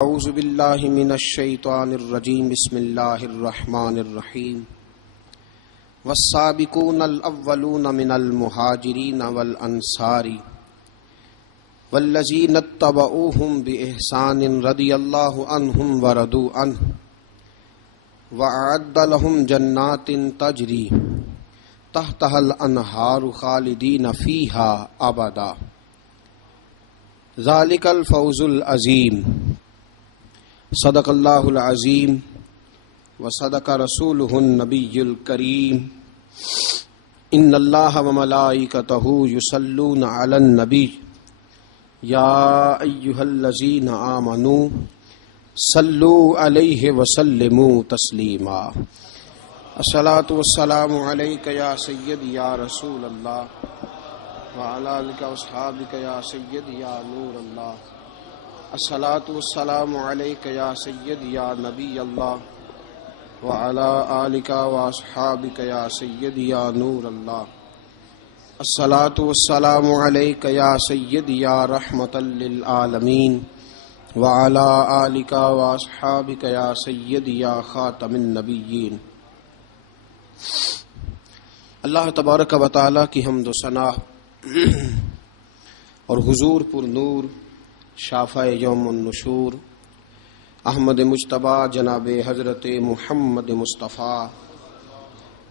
اعوذ باللہ من الشیطان الرجیم بسم اللہ الرحمن الرحیم والسابقون الاولون من المہاجرین والانصار والذین اتبعوہم بإحسان رضی اللہ عنہم ورضوا عنہ وأعد لهم جنات تجری تحتها الانہار خالدین فیہا ابدا ذالک الفوز العظیم۔ صدق اللہ العظیم وصدق رسولہ النبی الکریم۔ ان اللہ وملائکتہ یصلون علی النبی یا ایہا الذین آمنوا صلوا علیہ وسلموا تسلیما۔ الصلاۃ والسلام علیک یا سیدی یا رسول اللہ وعلی آلک واصحابک یا سیدی یا نور اللہ۔ الصلاۃ والسلام علیک یا سیدی یا نبی اللہ وعلی آلک واصحابک یا سیدی یا نور اللہ۔ الصلاۃ والسلام علیک یا سیدی یا رحمۃ للعالمین وعلی آلک واصحابک یا سیدی یا خاتم النبیین۔ اللہ تبارک و تعالی کی حمد و ثنا اور حضور پر نور شافع یوم النشور احمد مجتبی جناب حضرت محمد مصطفیٰ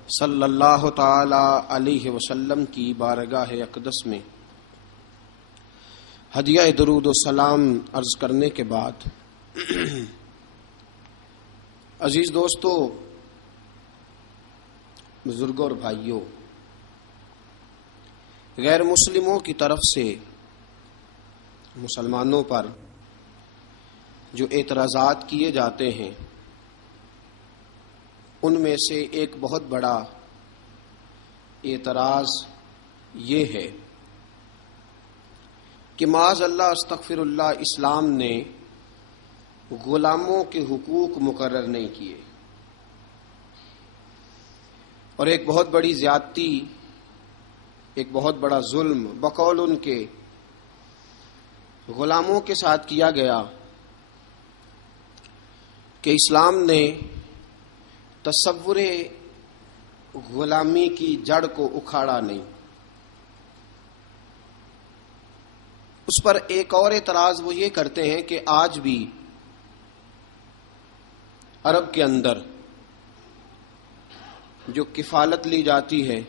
صلی اللہ تعالی علیہ وسلم کی بارگاہ اقدس میں ہدیہ درود و سلام عرض کرنے کے بعد، عزیز دوستو، بزرگوں اور بھائیوں، غیر مسلموں کی طرف سے مسلمانوں پر جو اعتراضات کیے جاتے ہیں ان میں سے ایک بہت بڑا اعتراض یہ ہے کہ معاذ اللہ استغفر اللہ، اسلام نے غلاموں کے حقوق مقرر نہیں کیے، اور ایک بہت بڑی زیادتی، ایک بہت بڑا ظلم بقول ان کے غلاموں کے ساتھ کیا گیا کہ اسلام نے تصور غلامی کی جڑ کو اکھاڑا نہیں۔ اس پر ایک اور اعتراض وہ یہ کرتے ہیں کہ آج بھی عرب کے اندر جو کفالت لی جاتی ہے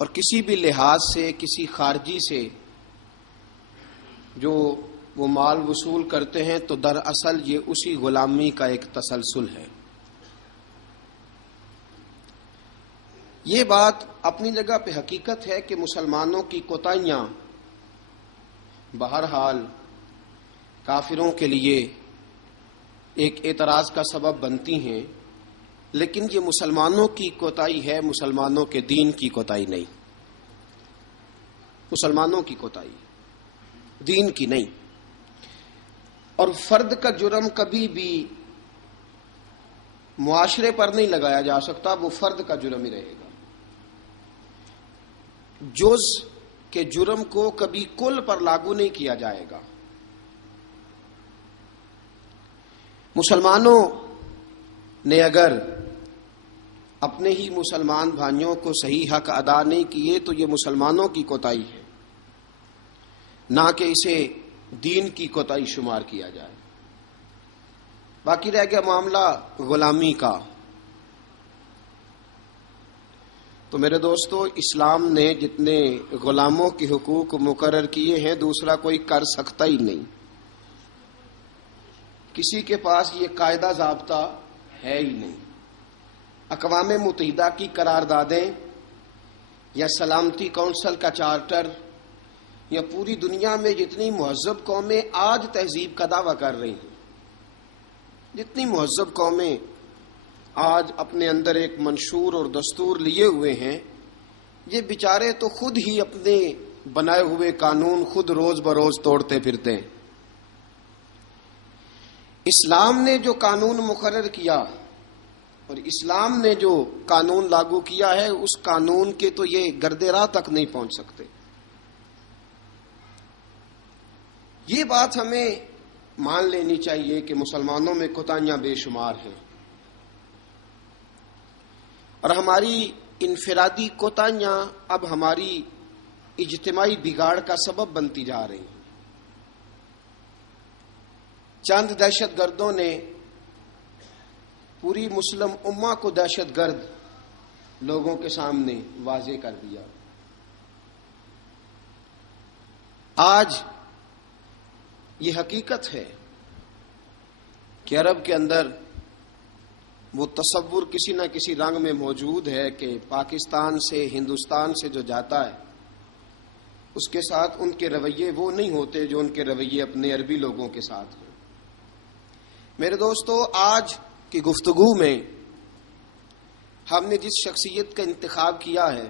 اور کسی بھی لحاظ سے کسی خارجی سے جو وہ مال وصول کرتے ہیں تو دراصل یہ اسی غلامی کا ایک تسلسل ہے۔ یہ بات اپنی جگہ پہ حقیقت ہے کہ مسلمانوں کی کوتاہیاں بہرحال کافروں کے لیے ایک اعتراض کا سبب بنتی ہیں، لیکن یہ مسلمانوں کی کوتاہی ہے، مسلمانوں کے دین کی کوتاہی نہیں، مسلمانوں کی کوتاہی، دین کی نہیں۔ اور فرد کا جرم کبھی بھی معاشرے پر نہیں لگایا جا سکتا، وہ فرد کا جرم ہی رہے گا۔ جز کے جرم کو کبھی کل پر لاگو نہیں کیا جائے گا۔ مسلمانوں نے اگر اپنے ہی مسلمان بھائیوں کو صحیح حق ادا نہیں کیے تو یہ مسلمانوں کی کوتاہی ہے، نہ کہ اسے دین کی کوتاہی شمار کیا جائے۔ باقی رہ گیا معاملہ غلامی کا، تو میرے دوستو، اسلام نے جتنے غلاموں کے حقوق مقرر کیے ہیں دوسرا کوئی کر سکتا ہی نہیں۔ کسی کے پاس یہ قاعدہ ضابطہ ہے ہی نہیں۔ اقوام متحدہ کی قراردادیں یا سلامتی کونسل کا چارٹر یا پوری دنیا میں جتنی مہذب قومیں آج تہذیب کا دعویٰ کر رہی ہیں، جتنی مہذب قومیں آج اپنے اندر ایک منشور اور دستور لیے ہوئے ہیں، یہ بیچارے تو خود ہی اپنے بنائے ہوئے قانون خود روز بروز توڑتے پھرتے ہیں۔ اسلام نے جو قانون مقرر کیا اور اسلام نے جو قانون لاگو کیا ہے، اس قانون کے تو یہ گرد راہ تک نہیں پہنچ سکتے۔ یہ بات ہمیں مان لینی چاہیے کہ مسلمانوں میں کوتاہیاں بے شمار ہیں، اور ہماری انفرادی کوتاہیاں اب ہماری اجتماعی بگاڑ کا سبب بنتی جا رہی ہیں۔ چند دہشت گردوں نے پوری مسلم امہ کو دہشت گرد لوگوں کے سامنے واضح کر دیا۔ آج یہ حقیقت ہے کہ عرب کے اندر وہ تصور کسی نہ کسی رنگ میں موجود ہے کہ پاکستان سے، ہندوستان سے جو جاتا ہے اس کے ساتھ ان کے رویے وہ نہیں ہوتے جو ان کے رویے اپنے عربی لوگوں کے ساتھ ہیں۔ میرے دوستو، آج کی گفتگو میں ہم نے جس شخصیت کا انتخاب کیا ہے،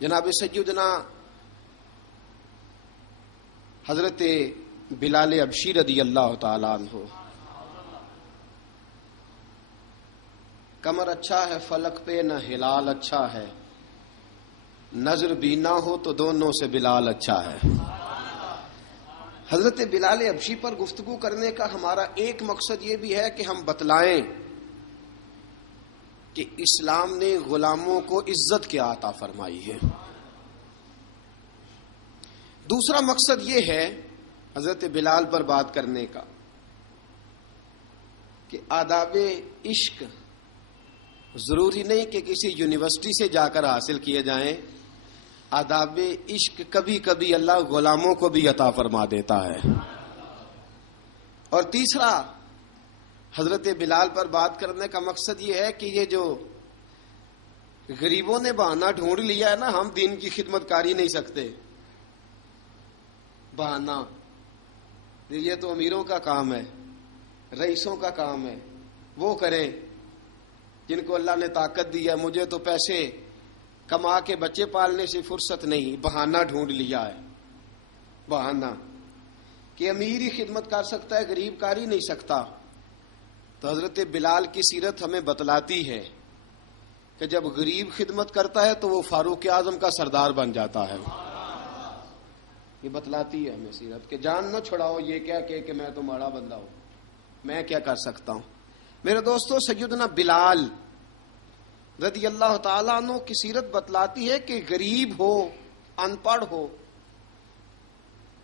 جناب سیدنا حضرت بلال حبشی رضی اللہ تعالیٰ عنہ۔ کمر اچھا ہے فلک پہ، نہ ہلال اچھا ہے، نظر بھی نہ ہو تو دونوں سے بلال اچھا ہے۔ حضرت بلال حبشی پر گفتگو کرنے کا ہمارا ایک مقصد یہ بھی ہے کہ ہم بتلائیں کہ اسلام نے غلاموں کو عزت کیا عطا فرمائی ہے۔ دوسرا مقصد یہ ہے حضرت بلال پر بات کرنے کا کہ آداب عشق ضروری نہیں کہ کسی یونیورسٹی سے جا کر حاصل کیے جائیں، آداب عشق کبھی کبھی اللہ غلاموں کو بھی عطا فرما دیتا ہے۔ اور تیسرا حضرت بلال پر بات کرنے کا مقصد یہ ہے کہ یہ جو غریبوں نے بہانہ ڈھونڈ لیا ہے نا، ہم دین کی خدمت کر ہی نہیں سکتے، بہانہ یہ تو امیروں کا کام ہے، رئیسوں کا کام ہے، وہ کریں جن کو اللہ نے طاقت دی ہے، مجھے تو پیسے کما کے بچے پالنے سے فرصت نہیں، بہانہ ڈھونڈ لیا ہے۔ بہانہ کہ امیر ہی خدمت کر سکتا ہے، غریب کر ہی نہیں سکتا۔ تو حضرت بلال کی سیرت ہمیں بتلاتی ہے کہ جب غریب خدمت کرتا ہے تو وہ فاروق اعظم کا سردار بن جاتا ہے۔ یہ بتلاتی ہے ہمیں سیرت کہ جان نہ چھڑاؤ یہ کہہ کہ میں تو ماڑا بندہ ہوں، میں کیا کر سکتا ہوں۔ میرے دوستو، سیدنا بلال رضی اللہ تعالیٰ عنہ کی سیرت بتلاتی ہے کہ غریب ہو، ان پڑھ ہو،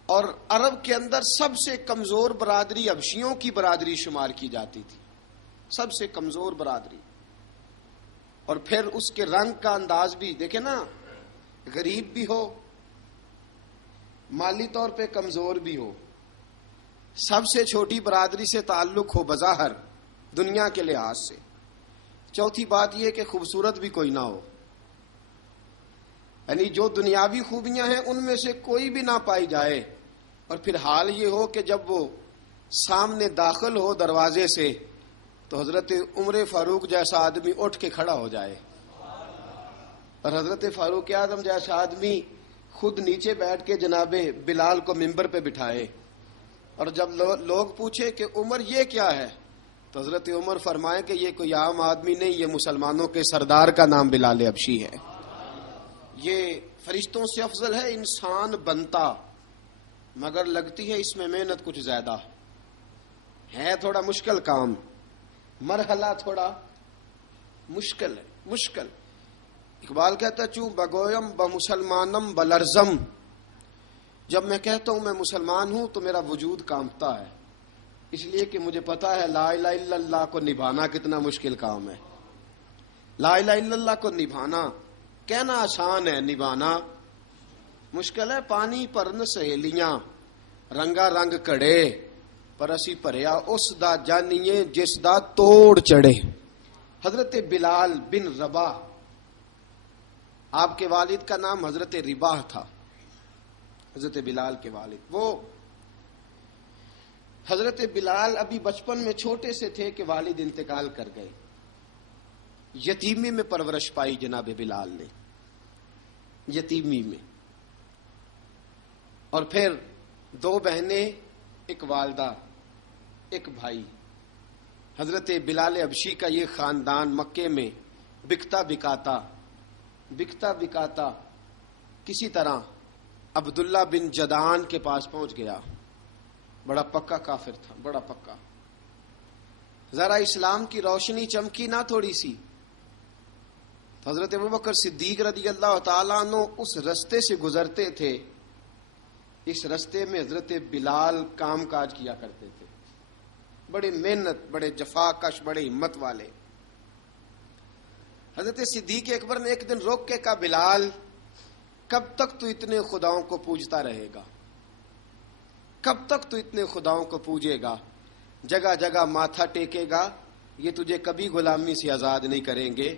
اور عرب کے اندر سب سے کمزور برادری حبشیوں کی برادری شمار کی جاتی تھی، سب سے کمزور برادری۔ اور پھر اس کے رنگ کا انداز بھی دیکھیں نا، غریب بھی ہو، مالی طور پہ کمزور بھی ہو، سب سے چھوٹی برادری سے تعلق ہو بظاہر دنیا کے لحاظ سے، چوتھی بات یہ کہ خوبصورت بھی کوئی نہ ہو، یعنی جو دنیاوی خوبیاں ہیں ان میں سے کوئی بھی نہ پائی جائے، اور پھر حال یہ ہو کہ جب وہ سامنے داخل ہو دروازے سے تو حضرت عمر فاروق جیسا آدمی اٹھ کے کھڑا ہو جائے، اور حضرت فاروق اعظم جیسا آدمی خود نیچے بیٹھ کے جناب بلال کو منبر پہ بٹھائے، اور جب لوگ پوچھے کہ عمر یہ کیا ہے تو حضرت عمر فرمائے کہ یہ کوئی عام آدمی نہیں، یہ مسلمانوں کے سردار کا نام بلال حبشی ہے، یہ فرشتوں سے افضل ہے انسان بنتا، مگر لگتی ہے اس میں محنت کچھ زیادہ ہے، تھوڑا مشکل کام، مرحلہ تھوڑا مشکل ہے، مشکل۔ اقبال کہتا ہے چوں بگویم بمسلمانم بلرزم، جب میں کہتا ہوں میں مسلمان ہوں تو میرا وجود کانپتا ہے، اس لیے کہ مجھے پتا ہے لا الہ الا اللہ کو نبھانا کتنا مشکل کام ہے۔ لا الہ الا اللہ کو نبھانا، کہنا آسان ہے، نبھانا مشکل ہے۔ پانی پرن سہیلیاں رنگا رنگ کڑے، پر اسی پریا اس دا جانیے جس دا توڑ چڑھے۔ حضرت بلال بن رباح، آپ کے والد کا نام حضرت رباح تھا، حضرت بلال کے والد۔ وہ حضرت بلال ابھی بچپن میں چھوٹے سے تھے کہ والد انتقال کر گئے، یتیمی میں پرورش پائی جناب بلال نے، یتیمی میں، اور پھر دو بہنیں، ایک والدہ، ایک بھائی۔ حضرت بلال حبشی کا یہ خاندان مکے میں بکتا بکاتا کسی طرح عبداللہ بن جدعان کے پاس پہنچ گیا۔ بڑا پکا کافر تھا، بڑا پکا. ذرا اسلام کی روشنی چمکی نہ تھوڑی سی، حضرت ابوبکر صدیق رضی اللہ تعالیٰ عنہ اس رستے سے گزرتے تھے. اس رستے میں حضرت بلال کام کاج کیا کرتے تھے، بڑے محنت، بڑے جفاکش، بڑے ہمت والے. حضرت صدیق اکبر نے ایک دن روک کے کہا، بلال کب تک تو اتنے خداؤں کو پوجتا رہے گا؟ کب تک تو اتنے خداؤں کو پوجے گا، جگہ جگہ ماتھا ٹیکے گا؟ یہ تجھے کبھی غلامی سے آزاد نہیں کریں گے.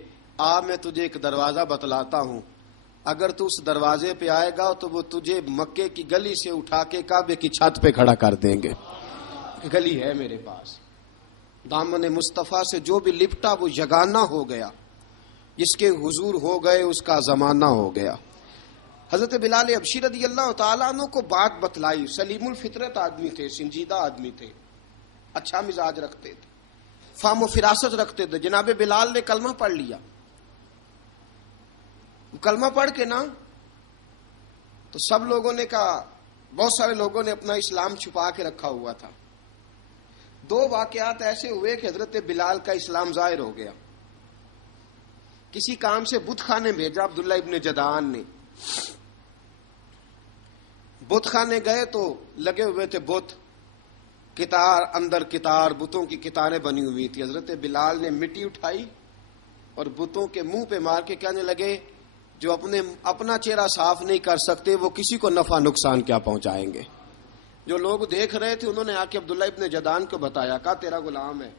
میں تجھے ایک دروازہ بتلاتا ہوں، اگر تو اس دروازے پہ آئے گا تو وہ تجھے مکے کی گلی سے اٹھا کے کعبے کی چھت پہ کھڑا کر دیں گے. گلی ہے میرے پاس. دامن مصطفیٰ سے جو بھی لپٹا وہ یگانہ ہو گیا، جس کے حضور ہو گئے اس کا زمانہ ہو گیا. حضرت بلال حبشی رضی اللہ تعالیٰ عنہ کو بات بتلائی. سلیم الفطرت آدمی تھے، سنجیدہ آدمی تھے، اچھا مزاج رکھتے تھے، فہم و فراست رکھتے تھے. جناب بلال نے کلمہ پڑھ لیا. کلمہ پڑھ کے نا تو سب لوگوں نے کہا، بہت سارے لوگوں نے اپنا اسلام چھپا کے رکھا ہوا تھا. 2 واقعات ایسے ہوئے کہ حضرت بلال کا اسلام ظاہر ہو گیا. کسی کام سے بت خانے بھیجا عبداللہ ابن جدعان نے. بت خانے گئے تو لگے ہوئے تھے بت، کتار اندر کتار، بتوں کی کتاریں بنی ہوئی تھی. حضرت بلال نے مٹی اٹھائی اور بتوں کے منہ پہ مار کے کہنے لگے، جو اپنا چہرہ صاف نہیں کر سکتے وہ کسی کو نفع نقصان کیا پہنچائیں گے. جو لوگ دیکھ رہے تھے انہوں نے آ کے عبداللہ ابن جدعان کو بتایا، کہا تیرا غلام ہے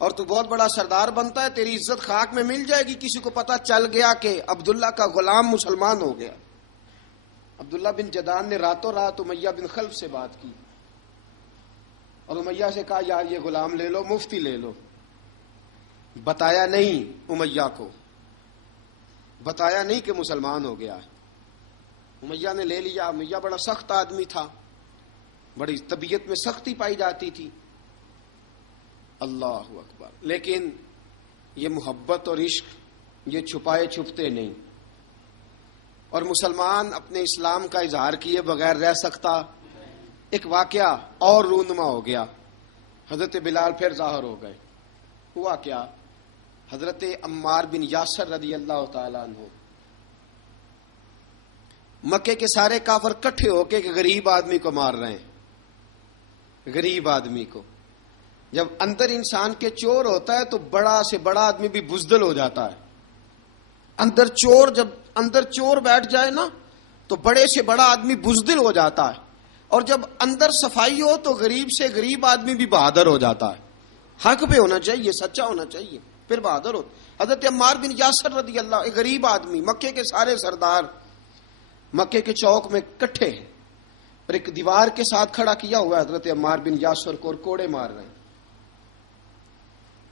اور تو بہت بڑا سردار بنتا ہے، تیری عزت خاک میں مل جائے گی. کسی کو پتا چل گیا کہ عبداللہ کا غلام مسلمان ہو گیا. عبداللہ بن جدعان نے راتوں رات امیہ بن خلف سے بات کی اور امیہ سے کہا، یار یہ غلام لے لو، مفتی لے لو. بتایا نہیں امیہ کو، بتایا نہیں کہ مسلمان ہو گیا. امیہ نے لے لیا. امیہ بڑا سخت آدمی تھا، بڑی طبیعت میں سختی پائی جاتی تھی. اللہ اکبر. لیکن یہ محبت اور عشق یہ چھپائے چھپتے نہیں، اور مسلمان اپنے اسلام کا اظہار کیے بغیر رہ سکتا. ایک واقعہ اور رونما ہو گیا. حضرت بلال پھر ظاہر ہو گئے. ہوا کیا؟ حضرت عمار بن یاسر رضی اللہ تعالیٰ عنہ، مکے کے سارے کافر کٹھے ہو کے غریب آدمی کو مار رہے ہیں. غریب آدمی کو جب اندر انسان کے چور ہوتا ہے تو بڑا سے بڑا آدمی بھی بزدل ہو جاتا ہے. جب اندر چور بیٹھ جائے نا تو بڑے سے بڑا آدمی بزدل ہو جاتا ہے، اور جب اندر صفائی ہو تو غریب سے غریب آدمی بھی بہادر ہو جاتا ہے. حق پہ ہونا چاہیے، سچا ہونا چاہیے، پھر بہادر ہو. حضرت عمار بن یاسر رضی اللہ، ایک غریب آدمی، مکے کے سارے سردار مکے کے چوک میں کٹھے ہیں اور ایک دیوار کے ساتھ کھڑا کیا ہوا ہے حضرت عمار بن یاسر کو، اور کوڑے مار رہے ہیں.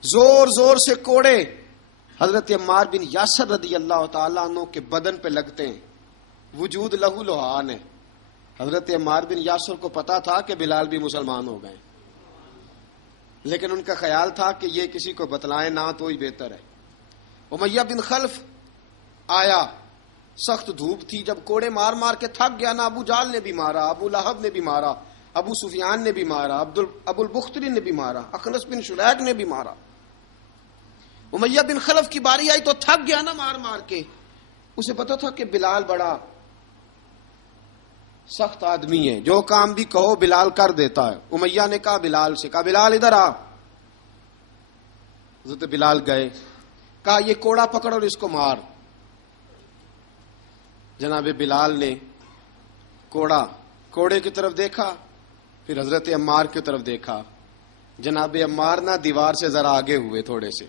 زور زور سے کوڑے حضرت عمار بن یاسر رضی اللہ تعالیٰ عنہ کے بدن پہ لگتے ہیں. وجود لہو لہان ہے. حضرت عمار بن یاسر کو پتا تھا کہ بلال بھی مسلمان ہو گئے، لیکن ان کا خیال تھا کہ یہ کسی کو بتلائیں نہ تو ہی بہتر ہے. امیہ بن خلف آیا. سخت دھوپ تھی. جب کوڑے مار مار کے تھک گیا نا، ابو جال نے بھی مارا، ابو لہب نے بھی مارا، ابو سفیان نے بھی مارا، ابو البختری نے بھی مارا، اخنس بن شلیک نے بھی مارا. امیہ بن خلف کی باری آئی تو تھک گیا نا مار مار کے. اسے پتا تھا کہ بلال بڑا سخت آدمی ہے، جو کام بھی کہو بلال کر دیتا ہے. امیہ نے کہا بلال سے، کہا بلال ادھر آ. حضرت بلال گئے. کہا یہ کوڑا پکڑ اور اس کو مار. جناب بلال نے کوڑے کی طرف دیکھا، پھر حضرت عمار کی طرف دیکھا. جناب عمار نہ دیوار سے ذرا آگے ہوئے، تھوڑے سے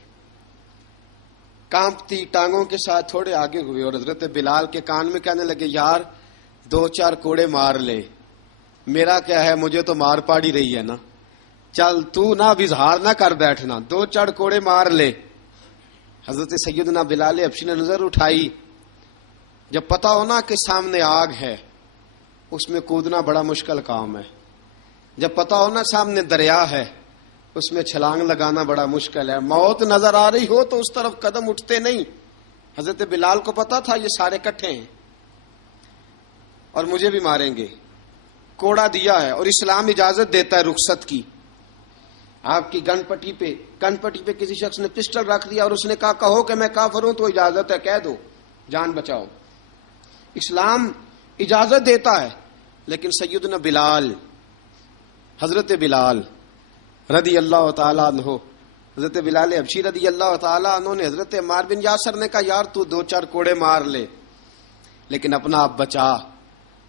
کانپتی ٹانگوں کے ساتھ تھوڑے آگے ہوئے، اور حضرت بلال کے کان میں کہنے لگے، یار 2-4 کوڑے مار لے، میرا کیا ہے، مجھے تو مار پاڑی رہی ہے نا، چل تو نہ اظہار نہ کر بیٹھنا، 2-4 کوڑے مار لے. حضرت سیدنا بلال حبشی نے نظر اٹھائی. جب پتا ہونا کہ سامنے آگ ہے اس میں کودنا بڑا مشکل کام ہے. جب پتا ہونا سامنے دریا ہے اس میں چھلانگ لگانا بڑا مشکل ہے. موت نظر آ رہی ہو تو اس طرف قدم اٹھتے نہیں. حضرت بلال کو پتا تھا یہ سارے کٹھے ہیں اور مجھے بھی ماریں گے. کوڑا دیا ہے اور اسلام اجازت دیتا ہے رخصت کی. آپ کی گن پٹی پہ کسی شخص نے پسٹل رکھ دیا اور اس نے کہا کہو کہ میں کافر ہوں تو اجازت ہے, کہہ دو, جان بچاؤ. اسلام اجازت دیتا ہے. لیکن سیدنا بلال, حضرت بلال رضی اللہ تعالیٰ عنہ, حضرت بلال حبشی رضی اللہ تعالیٰ عنہ نے حضرت عمار بن یاسر نے کہا یار تو 2-4 کوڑے مار لے لیکن اپنا آپ بچا.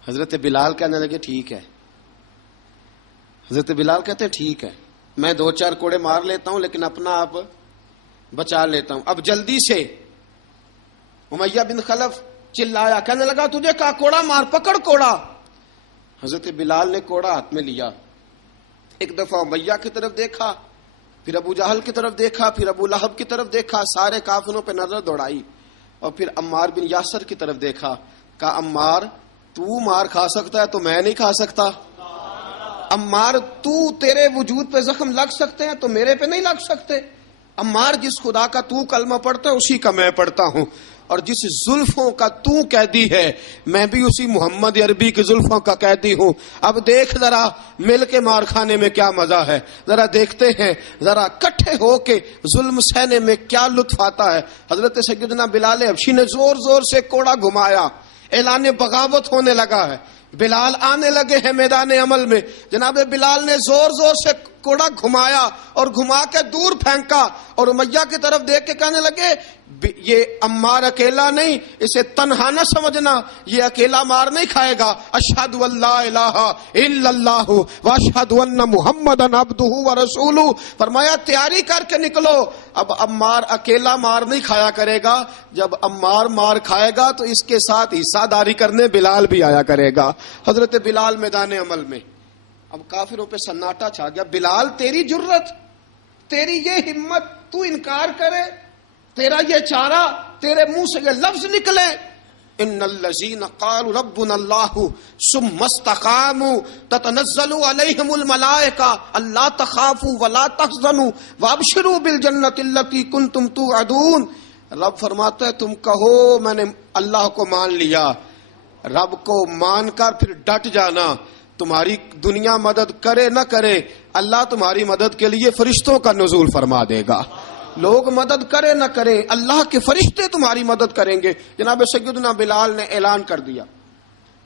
حضرت بلال کہنے لگے ٹھیک ہے. حضرت بلال کہتے ٹھیک ہے, میں 2-4 کوڑے مار لیتا ہوں لیکن اپنا آپ بچا لیتا ہوں. اب جلدی سے امیہ بن خلف چلایا, کہنے لگا تجھے کہا کوڑا مار, پکڑ کوڑا. حضرت بلال نے کوڑا ہاتھ میں لیا, ایک دفعہ امیہ کی طرف دیکھا, پھر ابو جہل کی طرف دیکھا, پھر ابو لہب کی طرف دیکھا, سارے کافروں پہ نظر دوڑائی اور پھر عمار بن یاسر کی طرف دیکھا. کہا عمار تو مار کھا سکتا ہے تو میں نہیں کھا سکتا. عمار تیرے وجود پہ زخم لگ سکتے ہیں تو میرے پہ نہیں لگ سکتے. عمار جس خدا کا تو کلمہ پڑھتا ہے اسی کا میں پڑھتا ہوں, اور جس زلفوں کا تو قیدی ہے میں بھی اسی محمد عربی کی زلفوں کا قیدی ہوں. اب دیکھ ذرا مل کے مار کھانے میں کیا مزہ ہے, ذرا دیکھتے ہیں ذرا کٹھے ہو کے ظلم سہنے میں کیا لطف آتا ہے. حضرت سیدنا بلال حبشی نے زور زور سے کوڑا گھمایا, اعلان بغاوت ہونے لگا ہے. بلال آنے لگے ہیں میدان عمل میں. جناب بلال نے زور زور سے کوڑا گھمایا اور گھما کے دور پھینکا اور امیہ کی طرف دیکھ کے کہنے لگے یہ عمار اکیلا نہیں, اسے تنہا نہ سمجھنا, یہ اکیلا مار نہیں کھائے گا. اشہد ان لا الہ الا اللہ واشہد ان محمدن عبدہ ورسولہ. فرمایا تیاری کر کے نکلو, اب عمار اکیلا مار نہیں کھایا کرے گا, جب عمار مار کھائے گا تو اس کے ساتھ حصہ داری کرنے بلال بھی آیا کرے گا. حضرت بلال میدان عمل میں. اب کافروں پہ سناٹا چھا گیا. بلال تیری جرت, تیری یہ ہمت, تو انکار کرے, تیرا یہ چارہ, تیرے منہ سے یہ لفظ نکلے ان الذین قالوا ربنا اللہ ثم استقاموا تتنزل علیہم الملائکہ الا تخافوا ولا تحزنوا وابشروا بالجنۃ التی کنتم توعدون. رب فرماتا ہے تم کہو میں نے اللہ کو مان لیا, رب کو مان کر پھر ڈٹ جانا. تمہاری دنیا مدد کرے نہ کرے, اللہ تمہاری مدد کے لیے فرشتوں کا نزول فرما دے گا. لوگ مدد کرے نہ کرے, اللہ کے فرشتے تمہاری مدد کریں گے. جناب سیدنا بلال نے اعلان کر دیا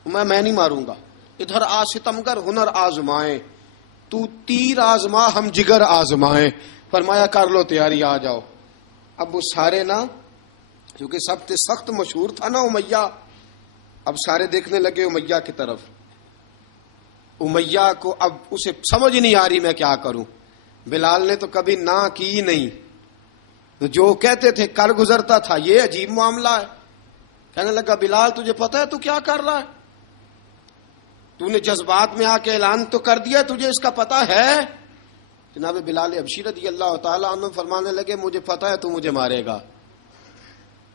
میں نہیں ماروں گا. ادھر آ ستمگر ہنر آزمائیں, تو تیر آزما ہم جگر آزمائیں. فرمایا کر لو تیاری, آ جاؤ. اب وہ سارے نا, کیونکہ سب سے سخت مشہور تھا نا امیہ, اب سارے دیکھنے لگے امیہ کی طرف. امیہ کو اب اسے سمجھ نہیں آ رہی میں کیا کروں. بلال نے تو کبھی نہ کی نہیں, جو کہتے تھے کر گزرتا تھا. یہ عجیب معاملہ ہے. کہنے لگا بلال تجھے پتا ہے تو کیا کر رہا ہے, تو نے جذبات میں آ کے اعلان تو کر دیا, تجھے اس کا پتا ہے. جناب بلال حبشی رضی اللہ تعالیٰ عنہ فرمانے لگے مجھے پتا ہے تو مجھے مارے گا,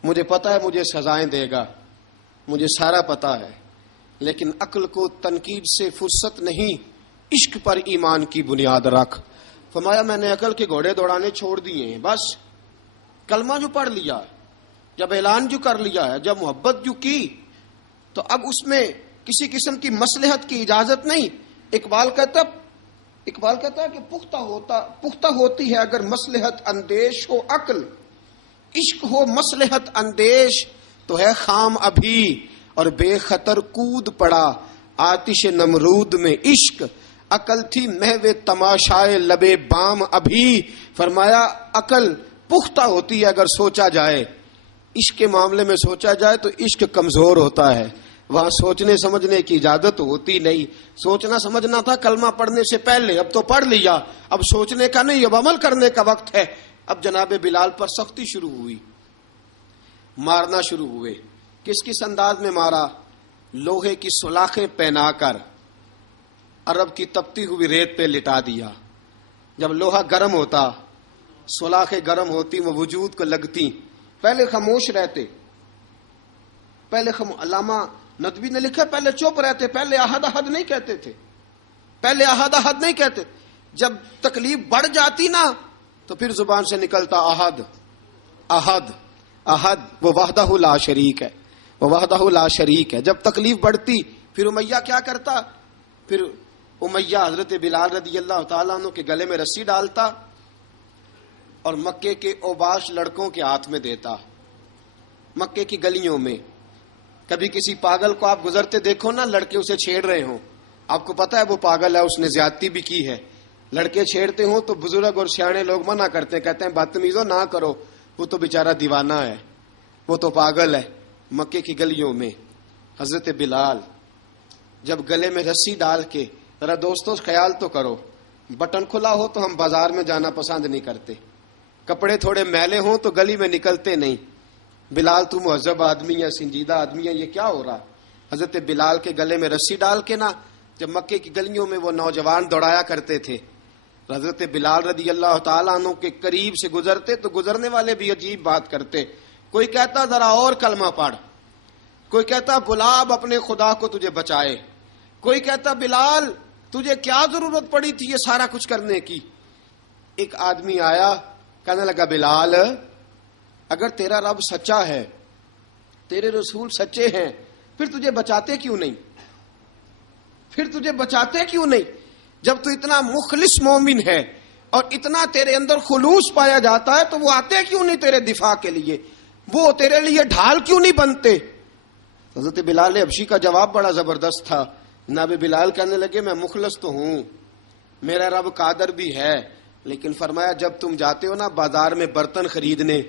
مجھے پتا ہے مجھے سزائیں دے گا, مجھے سارا پتا ہے, لیکن عقل کو تنقید سے فرصت نہیں, عشق پر ایمان کی بنیاد رکھ. فرمایا میں نے عقل کے گھوڑے دوڑانے چھوڑ دیے ہیں, بس کلمہ جو پڑھ لیا, جب اعلان جو کر لیا ہے, جب محبت جو کی, تو اب اس میں کسی قسم کی مصلحت کی اجازت نہیں. اقبال کہتا ہے کہ پختہ ہوتی ہے اگر مصلحت اندیش ہو عقل, عشق ہو مصلحت اندیش تو ہے خام ابھی, اور بے خطر کود پڑا آتش نمرود میں عشق, عقل تھی محو تماشائے لبے بام ابھی. فرمایا عقل پختہ ہوتی ہے اگر سوچا جائے, عشق کے معاملے میں سوچا جائے تو عشق کمزور ہوتا ہے, وہاں سوچنے سمجھنے کی اجازت ہوتی نہیں. سوچنا سمجھنا تھا کلمہ پڑھنے سے پہلے, اب تو پڑھ لیا, اب سوچنے کا نہیں, اب عمل کرنے کا وقت ہے. اب جناب بلال پر سختی شروع ہوئی, مارنا شروع ہوئے. کس انداز میں مارا؟ لوہے کی سلاخیں پہنا کر عرب کی تپتی ہوئی ریت پہ لٹا دیا. جب لوہا گرم ہوتا, سلاخیں گرم ہوتی, وہ وجود کو لگتی. پہلے خاموش رہتے, علامہ ندوی نے لکھا پہلے چپ رہتے, پہلے احد احد نہیں کہتے تھے, نہیں کہتے. جب تکلیف بڑھ جاتی نا تو پھر زبان سے نکلتا احد احد احد, وہ وحدہ لا شریک ہے, جب تکلیف بڑھتی پھر امیہ کیا کرتا, پھر امیہ حضرت بلال رضی اللہ تعالیٰ عنہ کے گلے میں رسی ڈالتا اور مکے کے اوباش لڑکوں کے ہاتھ میں دیتا. مکے کی گلیوں میں کبھی کسی پاگل کو آپ گزرتے دیکھو نا، لڑکے اسے چھیڑ رہے ہوں، آپ کو پتا ہے وہ پاگل ہے، اس نے زیادتی بھی کی ہے. لڑکے چھیڑتے ہوں تو بزرگ اور سیانے لوگ منع کرتے ہیں، کہتے ہیں بدتمیزوں نہ کرو، وہ تو بیچارہ دیوانہ ہے، وہ تو پاگل ہے. مکے کی گلیوں میں حضرت بلال جب گلے میں رسی ڈال کے، ذرا دوستوں خیال تو کرو، بٹن کھلا ہو تو ہم بازار میں جانا پسند نہیں کرتے، کپڑے تھوڑے میلے ہوں تو گلی میں نکلتے نہیں. بلال تو مہذب آدمی ہے، سنجیدہ آدمی ہے، یہ کیا ہو رہا؟ حضرت بلال کے گلے میں رسی ڈال کے نا، جب مکے کی گلیوں میں وہ نوجوان دوڑایا کرتے تھے، حضرت بلال رضی اللہ تعالیٰ عنہ کے قریب سے گزرتے تو گزرنے والے بھی عجیب بات کرتے. کوئی کہتا ذرا اور کلمہ پڑھ، کوئی کہتا بلا اب اپنے خدا کو تجھے بچائے، کوئی کہتا بلال تجھے کیا ضرورت پڑی تھی یہ سارا کچھ کرنے کی. ایک آدمی آیا کہنے لگا بلال اگر تیرا رب سچا ہے، تیرے رسول سچے ہیں، پھر تجھے بچاتے کیوں نہیں؟ پھر تجھے بچاتے کیوں نہیں؟ جب تو اتنا مخلص مومن ہے اور اتنا تیرے اندر خلوص پایا جاتا ہے تو وہ آتے کیوں نہیں تیرے دفاع کے لیے؟ وہ تیرے لیے ڈھال کیوں نہیں بنتے؟ حضرت بلال حبشی کا جواب بڑا زبردست تھا. جناب بلال کہنے لگے میں مخلص تو ہوں، میرا رب قادر بھی ہے، لیکن فرمایا جب تم جاتے ہو نا بازار میں برتن خریدنے،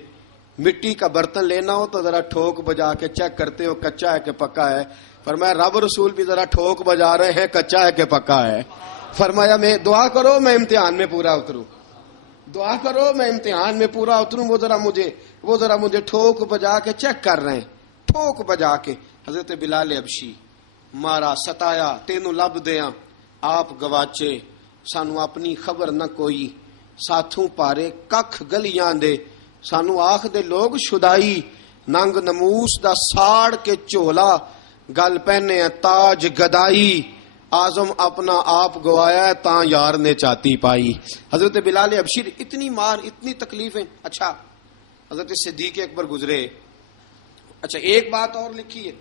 مٹی کا برتن لینا ہو تو ذرا ٹھوک بجا کے چیک کرتے ہو کچا ہے کہ پکا ہے. فرمایا رب رسول بھی ذرا ٹھوک بجا رہے ہیں کچا ہے کہ پکا ہے. فرمایا میں دعا کرو میں امتحان میں پورا اتروں، دعا کرو میں امتحان میں پورا اتروں. وہ ذرا مجھے ٹھوک بجا کے چیک کر رہے ہیں، ٹھوک بجا کے. حضرت بلال حبشی مارا ستایا تینوں لب دیاں آپ گواچے، سانو اپنی خبر نہ کوئی، ساتھوں پارے ککھ گلیاں دے، سانو آخ دے لوگ شدائی، ننگ نموس دا ساڑ کے چولا، گل پہنے تاج گدائی، آزم اپنا آپ گوایا ہے تاں یار نے چاتی پائی. حضرت بلال حبشی اتنی مار اتنی تکلیفیں. اچھا حضرت صدیق اکبر گزرے. اچھا ایک بات اور لکھی ہے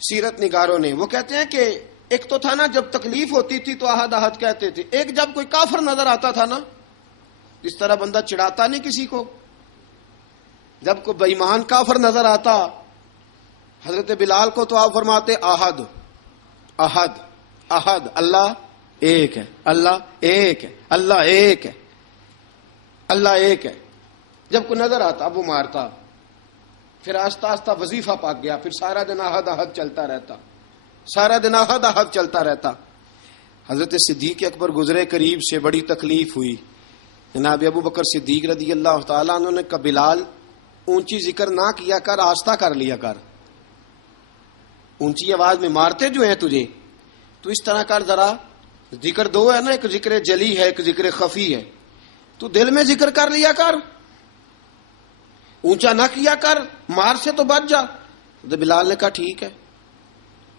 سیرت نگاروں نے، وہ کہتے ہیں کہ ایک تو تھا نا جب تکلیف ہوتی تھی تو احد احد کہتے تھے، ایک جب کوئی کافر نظر آتا تھا نا، اس طرح بندہ چڑھاتا نہیں کسی کو، جب کوئی بے ایمان کافر نظر آتا حضرت بلال کو تو آپ فرماتے احد احد احد، اللہ ایک ہے، اللہ ایک ہے، اللہ ایک ہے، اللہ ایک ہے. جب کوئی نظر آتا اب وہ مارتا، پھر آہستہ آہستہ وظیفہ پاک گیا، پھر سارا دن احد احد چلتا رہتا، سارا دن احد احد چلتا رہتا. حضرت صدیق اکبر گزرے قریب سے، بڑی تکلیف ہوئی. جناب ابو بکر صدیق رضی اللہ تعالیٰ عنہ نے کہا بلال اونچی ذکر نہ کیا کر، آہستہ کر لیا کر، اونچی آواز میں مارتے جو ہیں تجھے تو اس طرح کر، ذرا ذکر دو ہے نا، ایک ذکر جلی ہے ایک ذکر خفی ہے، تو دل میں ذکر کر لیا کر، اونچا نہ کیا کر، مار سے تو بچ جا. تو بلال نے کہا ٹھیک ہے،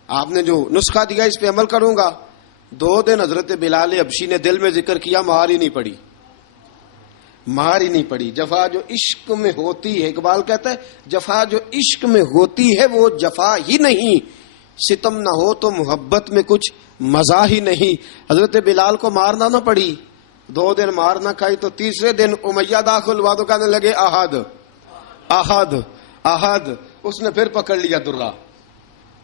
آپ نے جو نسخہ دیا اس پہ عمل کروں گا. 2 دن حضرت بلال حبشی نے دل میں ذکر کیا، مار ہی نہیں پڑی، مار ہی نہیں پڑی. جفا جو عشق میں ہوتی ہے، اقبال کہتا ہے جفا جو عشق میں ہوتی ہے وہ جفا ہی نہیں، ستم نہ ہو تو محبت میں کچھ مزہ ہی نہیں. حضرت بلال کو مارنا نہ پڑی، 2 دن مار نہ کھائی تو تیسرے دن امیہ داخل ہوا تو کہنے لگے احد احد احد. اس نے پھر پکڑ لیا درہ،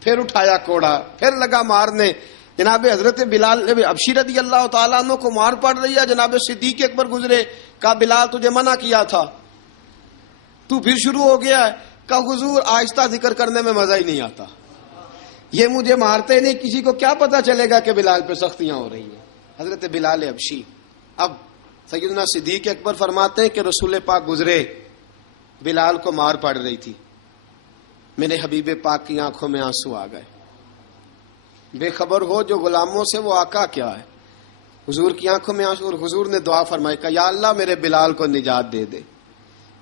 پھر اٹھایا کوڑا، پھر لگا مارنے. جناب حضرت بلال حبشی رضی اللہ تعالیٰ عنہ کو مار پڑ رہی ہے. جناب صدیق اکبر گزرے، کہا بلال تجھے منع کیا تھا، تو پھر شروع ہو گیا ہے. کہا حضور آہستہ ذکر کرنے میں مزہ ہی نہیں آتا، یہ مجھے مارتے نہیں، کسی کو کیا پتا چلے گا کہ بلال پہ سختیاں ہو رہی ہیں. حضرت بلال حبشی. اب سیدنا صدیق اکبر فرماتے ہیں کہ رسول پاک گزرے، بلال کو مار پڑ رہی تھی، میرے حبیب پاک کی آنکھوں میں آنسو آ گئے. بے خبر ہو جو غلاموں سے وہ آقا کیا ہے، حضور کی آنکھوں میں آنسو. اور حضور نے دعا فرمائی کہ یا اللہ میرے بلال کو نجات دے دے،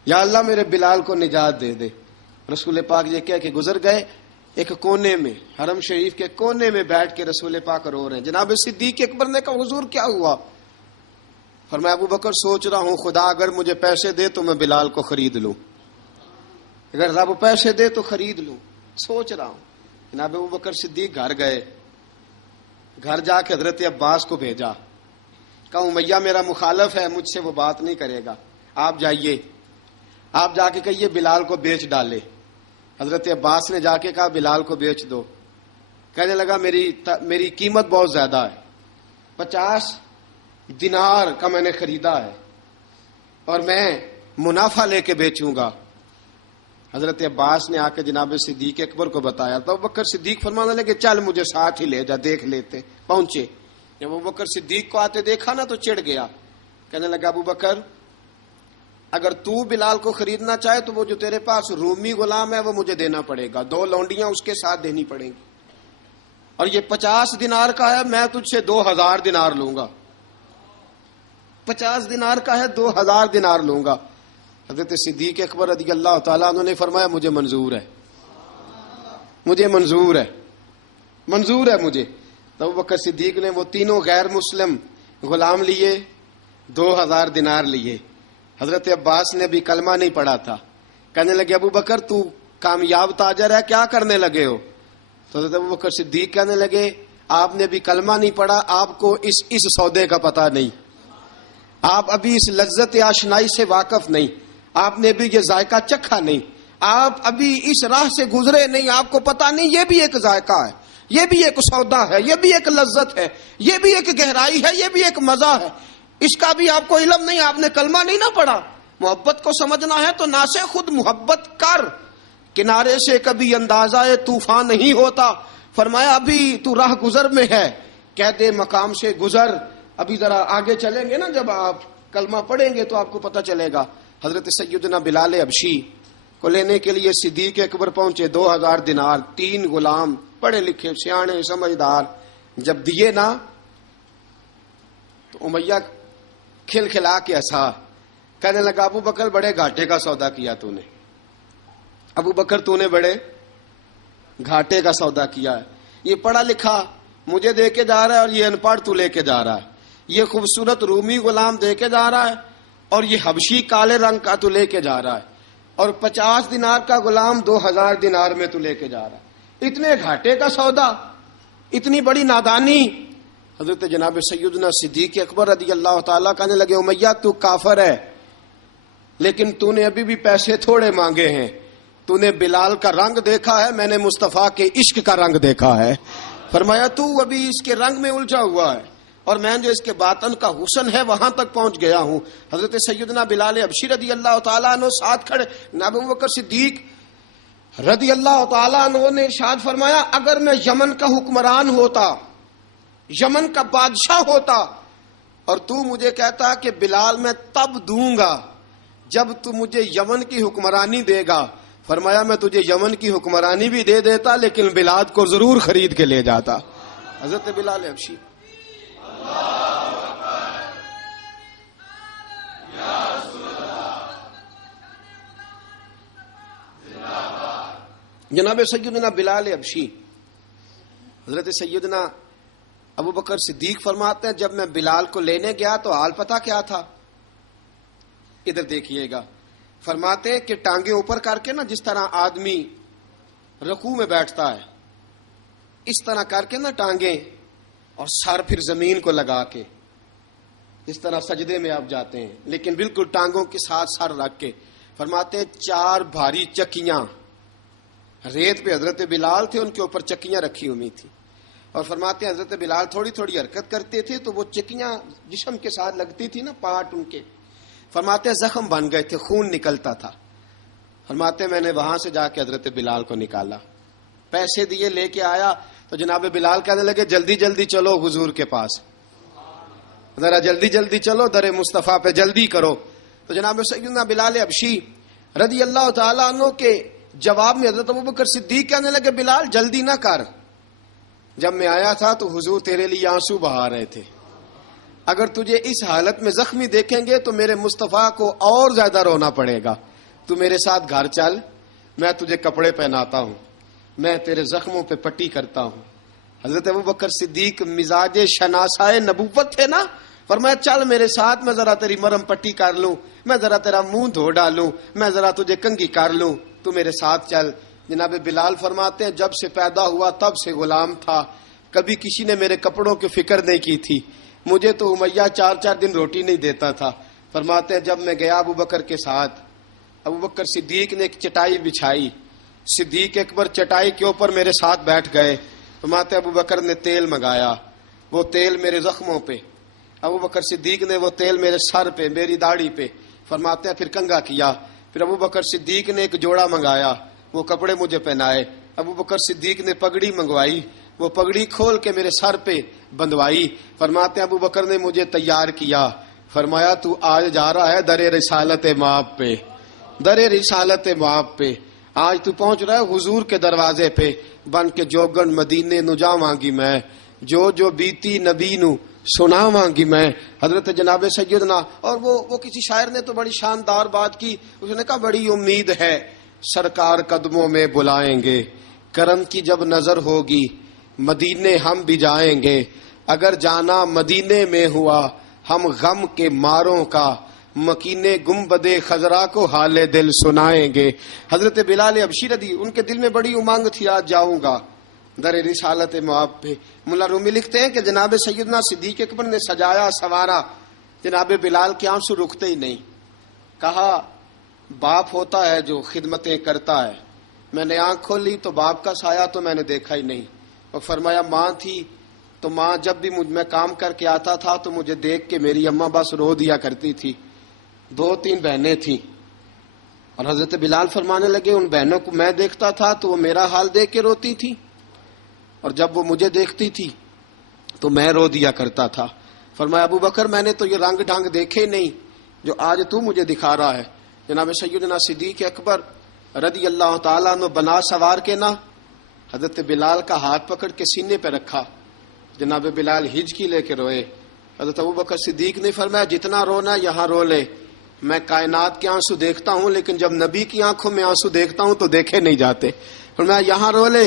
یا اللہ میرے بلال کو نجات دے دے. رسول پاک یہ کہہ کہ گزر گئے. ایک کونے میں حرم شریف کے کونے میں بیٹھ کے رسول پاک رو رہے ہیں. جناب صدیق اکبر نے کہا حضور کیا ہوا؟ فرمایا ابو بکر سوچ رہا ہوں خدا اگر مجھے پیسے دے تو میں بلال کو خرید لوں، اگر رب پیسے دے تو خرید لوں، سوچ رہا ہوں. جناب ابو بکر صدیق گھر گئے، گھر جا کے حضرت عباس کو بھیجا، کہا امیہ میرا مخالف ہے، مجھ سے وہ بات نہیں کرے گا، آپ جائیے، آپ جا کے کہیے بلال کو بیچ ڈالے۔ حضرت عباس نے جا کے کہا بلال کو بیچ دو۔ کہنے لگا میری قیمت بہت زیادہ ہے، 50 دینار کا میں نے خریدا ہے اور میں منافع لے کے بیچوں گا۔ حضرت عباس نے آ کے جناب صدیق اکبر کو بتایا تو ابوبکر صدیق فرمانے لگے چل مجھے ساتھ ہی لے جا، دیکھ لیتے۔ پہنچے، جب ابوبکر صدیق کو آتے دیکھا نا تو چڑ گیا، کہنے لگا ابوبکر اگر تو بلال کو خریدنا چاہے تو وہ جو تیرے پاس رومی غلام ہے وہ مجھے دینا پڑے گا، 2 لونڈیاں اس کے ساتھ دینی پڑیں گی، اور یہ 50 دینار کا ہے، میں تجھ سے 2000 دینار لوں گا۔ 50 دینار کا ہے، 2000 دینار لوں گا۔ حضرت صدیق اکبر رضی اللہ تعالیٰ عنہ نے فرمایا مجھے منظور ہے، مجھے منظور ہے، منظور ہے مجھے۔ تو ابوبکر صدیق نے وہ تینوں غیر مسلم غلام لیے، 2000 دینار لیے۔ حضرت عباس نے بھی کلمہ نہیں پڑھا تھا، کہنے لگے ابوبکر تو کامیاب تاجر ہے، کیا کرنے لگے ہو؟ تو حضرت ابوبکر صدیق کہنے لگے آپ نے بھی کلمہ نہیں پڑھا، آپ کو اس سودے کا پتہ نہیں، آپ ابھی اس لذت آشنائی سے واقف نہیں، آپ نے بھی یہ ذائقہ چکھا نہیں، آپ ابھی اس راہ سے گزرے نہیں، آپ کو پتہ نہیں یہ بھی ایک ذائقہ ہے، یہ بھی ایک سودا ہے، یہ بھی ایک لذت ہے، یہ بھی ایک گہرائی ہے، یہ بھی ایک مزہ ہے، اس کا بھی آپ کو علم نہیں، آپ نے کلمہ نہیں نہ پڑھا۔ محبت کو سمجھنا ہے تو نہ سے خود محبت کر، کنارے سے کبھی اندازہ طوفان نہیں ہوتا۔ فرمایا ابھی تو راہ گزر میں ہے، کہہ دے مقام سے گزر، ابھی ذرا آگے چلیں گے نا، جب آپ کلمہ پڑھیں گے تو آپ کو پتہ چلے گا۔ حضرت سیدنا بلال حبشی کو لینے کے لیے صدیق اکبر پہنچے، 2000 دینار، 3 غلام پڑھے لکھے سیانے سمجھدار، جب دیے نا تو امیہ کھل کھلا کے ہنسا، کہنے لگا ابو بکر بڑے گھاٹے کا سودا کیا تو نے، ابو بکر تو نے بڑے گھاٹے کا سودا کیا ہے، یہ پڑھا لکھا مجھے دے کے جا رہا ہے اور یہ ان پڑھ تو لے کے جا رہا ہے، یہ خوبصورت رومی غلام دے کے جا رہا ہے اور یہ حبشی کالے رنگ کا تو لے کے جا رہا ہے، اور 50 دینار کا غلام 2000 دینار میں تو لے کے جا رہا ہے، اتنے گھاٹے کا سودا، اتنی بڑی نادانی۔ حضرت جناب سیدنا صدیق اکبر رضی اللہ تعالیٰ کہنے لگے امیہ تو کافر ہے، لیکن تو نے ابھی بھی پیسے تھوڑے مانگے ہیں، تو نے بلال کا رنگ دیکھا ہے، میں نے مصطفیٰ کے عشق کا رنگ دیکھا ہے۔ فرمایا تو ابھی اس کے رنگ میں الجھا ہوا ہے، اور میں جو اس کے باطن کا حسن ہے وہاں تک پہنچ گیا ہوں۔ حضرت سیدنا بلال حبشی رضی اللہ تعالیٰ عنہ ساتھ کھڑے، ابوبکر صدیق رضی اللہ تعالیٰ عنہ نے ارشاد فرمایا اگر میں یمن کا حکمران ہوتا، یمن کا بادشاہ ہوتا، اور تو مجھے کہتا کہ بلال میں تب دوں گا جب تو مجھے یمن کی حکمرانی دے گا، فرمایا میں تجھے یمن کی حکمرانی بھی دے دیتا لیکن بلال کو ضرور خرید کے لے جاتا۔ حضرت بلال حبشی جناب سیدنا بلال حبشی، حضرت سیدنا ابوبکر صدیق فرماتے ہیں جب میں بلال کو لینے گیا تو حال پتہ کیا تھا؟ ادھر دیکھیے گا، فرماتے ہیں کہ ٹانگیں اوپر کر کے نا جس طرح آدمی رکوع میں بیٹھتا ہے اس طرح کر کے نا ٹانگیں، اور سر پھر زمین کو لگا کے اس طرح سجدے میں آپ جاتے ہیں، لیکن بالکل ٹانگوں کے ساتھ سر رکھ کے۔ فرماتے ہیں 4 بھاری چکیاں ریت پہ حضرت بلال تھے، ان کے اوپر چکیاں رکھی ہوئی تھی، اور فرماتے ہیں حضرت بلال تھوڑی تھوڑی حرکت کرتے تھے تو وہ چکیاں جسم کے ساتھ لگتی تھی نا، پارٹ ان کے، فرماتے ہیں زخم بن گئے تھے، خون نکلتا تھا۔ فرماتے ہیں میں نے وہاں سے جا کے حضرت بلال کو نکالا، پیسے دیے لے کے آیا تو جناب بلال کہنے لگے جلدی جلدی چلو حضور کے پاس، ذرا جلدی جلدی چلو در مصطفیٰ پہ جلدی کرو۔ تو جناب سیدنا بلال حبشی رضی اللہ تعالیٰ عنہ کے جواب میں حضرت ابوبکر صدیق کہنے لگے بلال جلدی نہ کر، جب میں آیا تھا تو حضور تیرے لیے آنسو بہا رہے تھے، اگر تجھے اس حالت میں زخمی دیکھیں گے تو میرے مصطفیٰ کو اور زیادہ رونا پڑے گا، تو میرے ساتھ گھر چل، میں تجھے کپڑے پہناتا ہوں، میں تیرے زخموں پہ پٹی کرتا ہوں۔ حضرت ابوبکر صدیق مزاج شناسائے نبوت تھے نا، فرمایا چل میرے ساتھ، میں ذرا تیری مرم پٹی کر لوں، میں ذرا تیرا منہ دھو ڈالوں، میں ذرا تجھے کنگھی کر لوں، تو میرے ساتھ چل۔ جناب بلال فرماتے ہیں جب سے پیدا ہوا تب سے غلام تھا، کبھی کسی نے میرے کپڑوں کی فکر نہیں کی تھی. مجھے تو امیہ 4 دن روٹی نہیں دیتا تھا. فرماتے ہیں جب میں گیا ابو بکر کے ساتھ، ابو بکر صدیق نے ایک چٹائی بچھائی، صدیق اکبر چٹائی کے اوپر میرے ساتھ بیٹھ گئے. فرماتے ابو بکر نے تیل منگایا، وہ تیل میرے زخموں پہ، ابو بکر صدیق نے وہ تیل میرے سر پہ، میری داڑھی پہ. فرماتے ہیں پھر کنگھا کیا. پھر ابو بکر صدیق نے ایک جوڑا منگایا، وہ کپڑے مجھے پہنائے. ابو بکر صدیق نے پگڑی منگوائی، وہ پگڑی کھول کے میرے سر پہ بندھوائی. فرماتے ہیں ابو بکر نے مجھے تیار کیا. فرمایا تو آج جا رہا ہے در رسالت مآب پہ، در رسالت مآب پہ. آج تو پہنچ رہا ہے حضور کے دروازے پہ. بن کے جوگن مدینے نو جاواں گی میں، جو بیتی نبی نو سناواں گی میں. حضرت جناب سیدنا، اور وہ کسی شاعر نے تو بڑی شاندار بات کی. اس نے کہا بڑی امید ہے سرکار قدموں میں بلائیں گے، کرم کی جب نظر ہوگی مدینے ہم بھی جائیں گے. اگر جانا مدینے میں ہوا ہم غم کے ماروں کا، مکینے گنبد خضرا کو حال دل سنائیں گے. حضرت بلال حبشی رضی، ان کے دل میں بڑی امنگ تھی آج جاؤں گا در رسالت مآب پہ. ملا رومی لکھتے ہیں کہ جناب سیدنا صدیق اکبر نے سجایا سوارا، جناب بلال کے آنسو رکتے ہی نہیں. کہا باپ ہوتا ہے جو خدمتیں کرتا ہے. میں نے آنکھ کھولی تو باپ کا سایہ تو میں نے دیکھا ہی نہیں. اور فرمایا ماں تھی تو ماں جب بھی میں کام کر کے آتا تھا تو مجھے دیکھ کے میری اماں بس رو دیا کرتی تھی. 2-3 بہنیں تھیں. اور حضرت بلال فرمانے لگے ان بہنوں کو میں دیکھتا تھا تو وہ میرا حال دیکھ کے روتی تھی، اور جب وہ مجھے دیکھتی تھی تو میں رو دیا کرتا تھا. فرمایا ابو بکر میں نے تو یہ رنگ ڈھنگ دیکھے نہیں جو آج تو مجھے دکھا رہا ہے. جناب سیدنا صدیق اکبر رضی اللہ تعالیٰ عنہ بنا سوار کے نا حضرت بلال کا ہاتھ پکڑ کے سینے پہ رکھا. جناب بلال ہجکی لے کے روئے. حضرت ابو بکر صدیق نے فرمایا جتنا رونا یہاں رو لے، میں کائنات کے آنسو دیکھتا ہوں لیکن جب نبی کی آنکھوں میں آنسو دیکھتا ہوں تو دیکھے نہیں جاتے. فرمایا یہاں رو لے،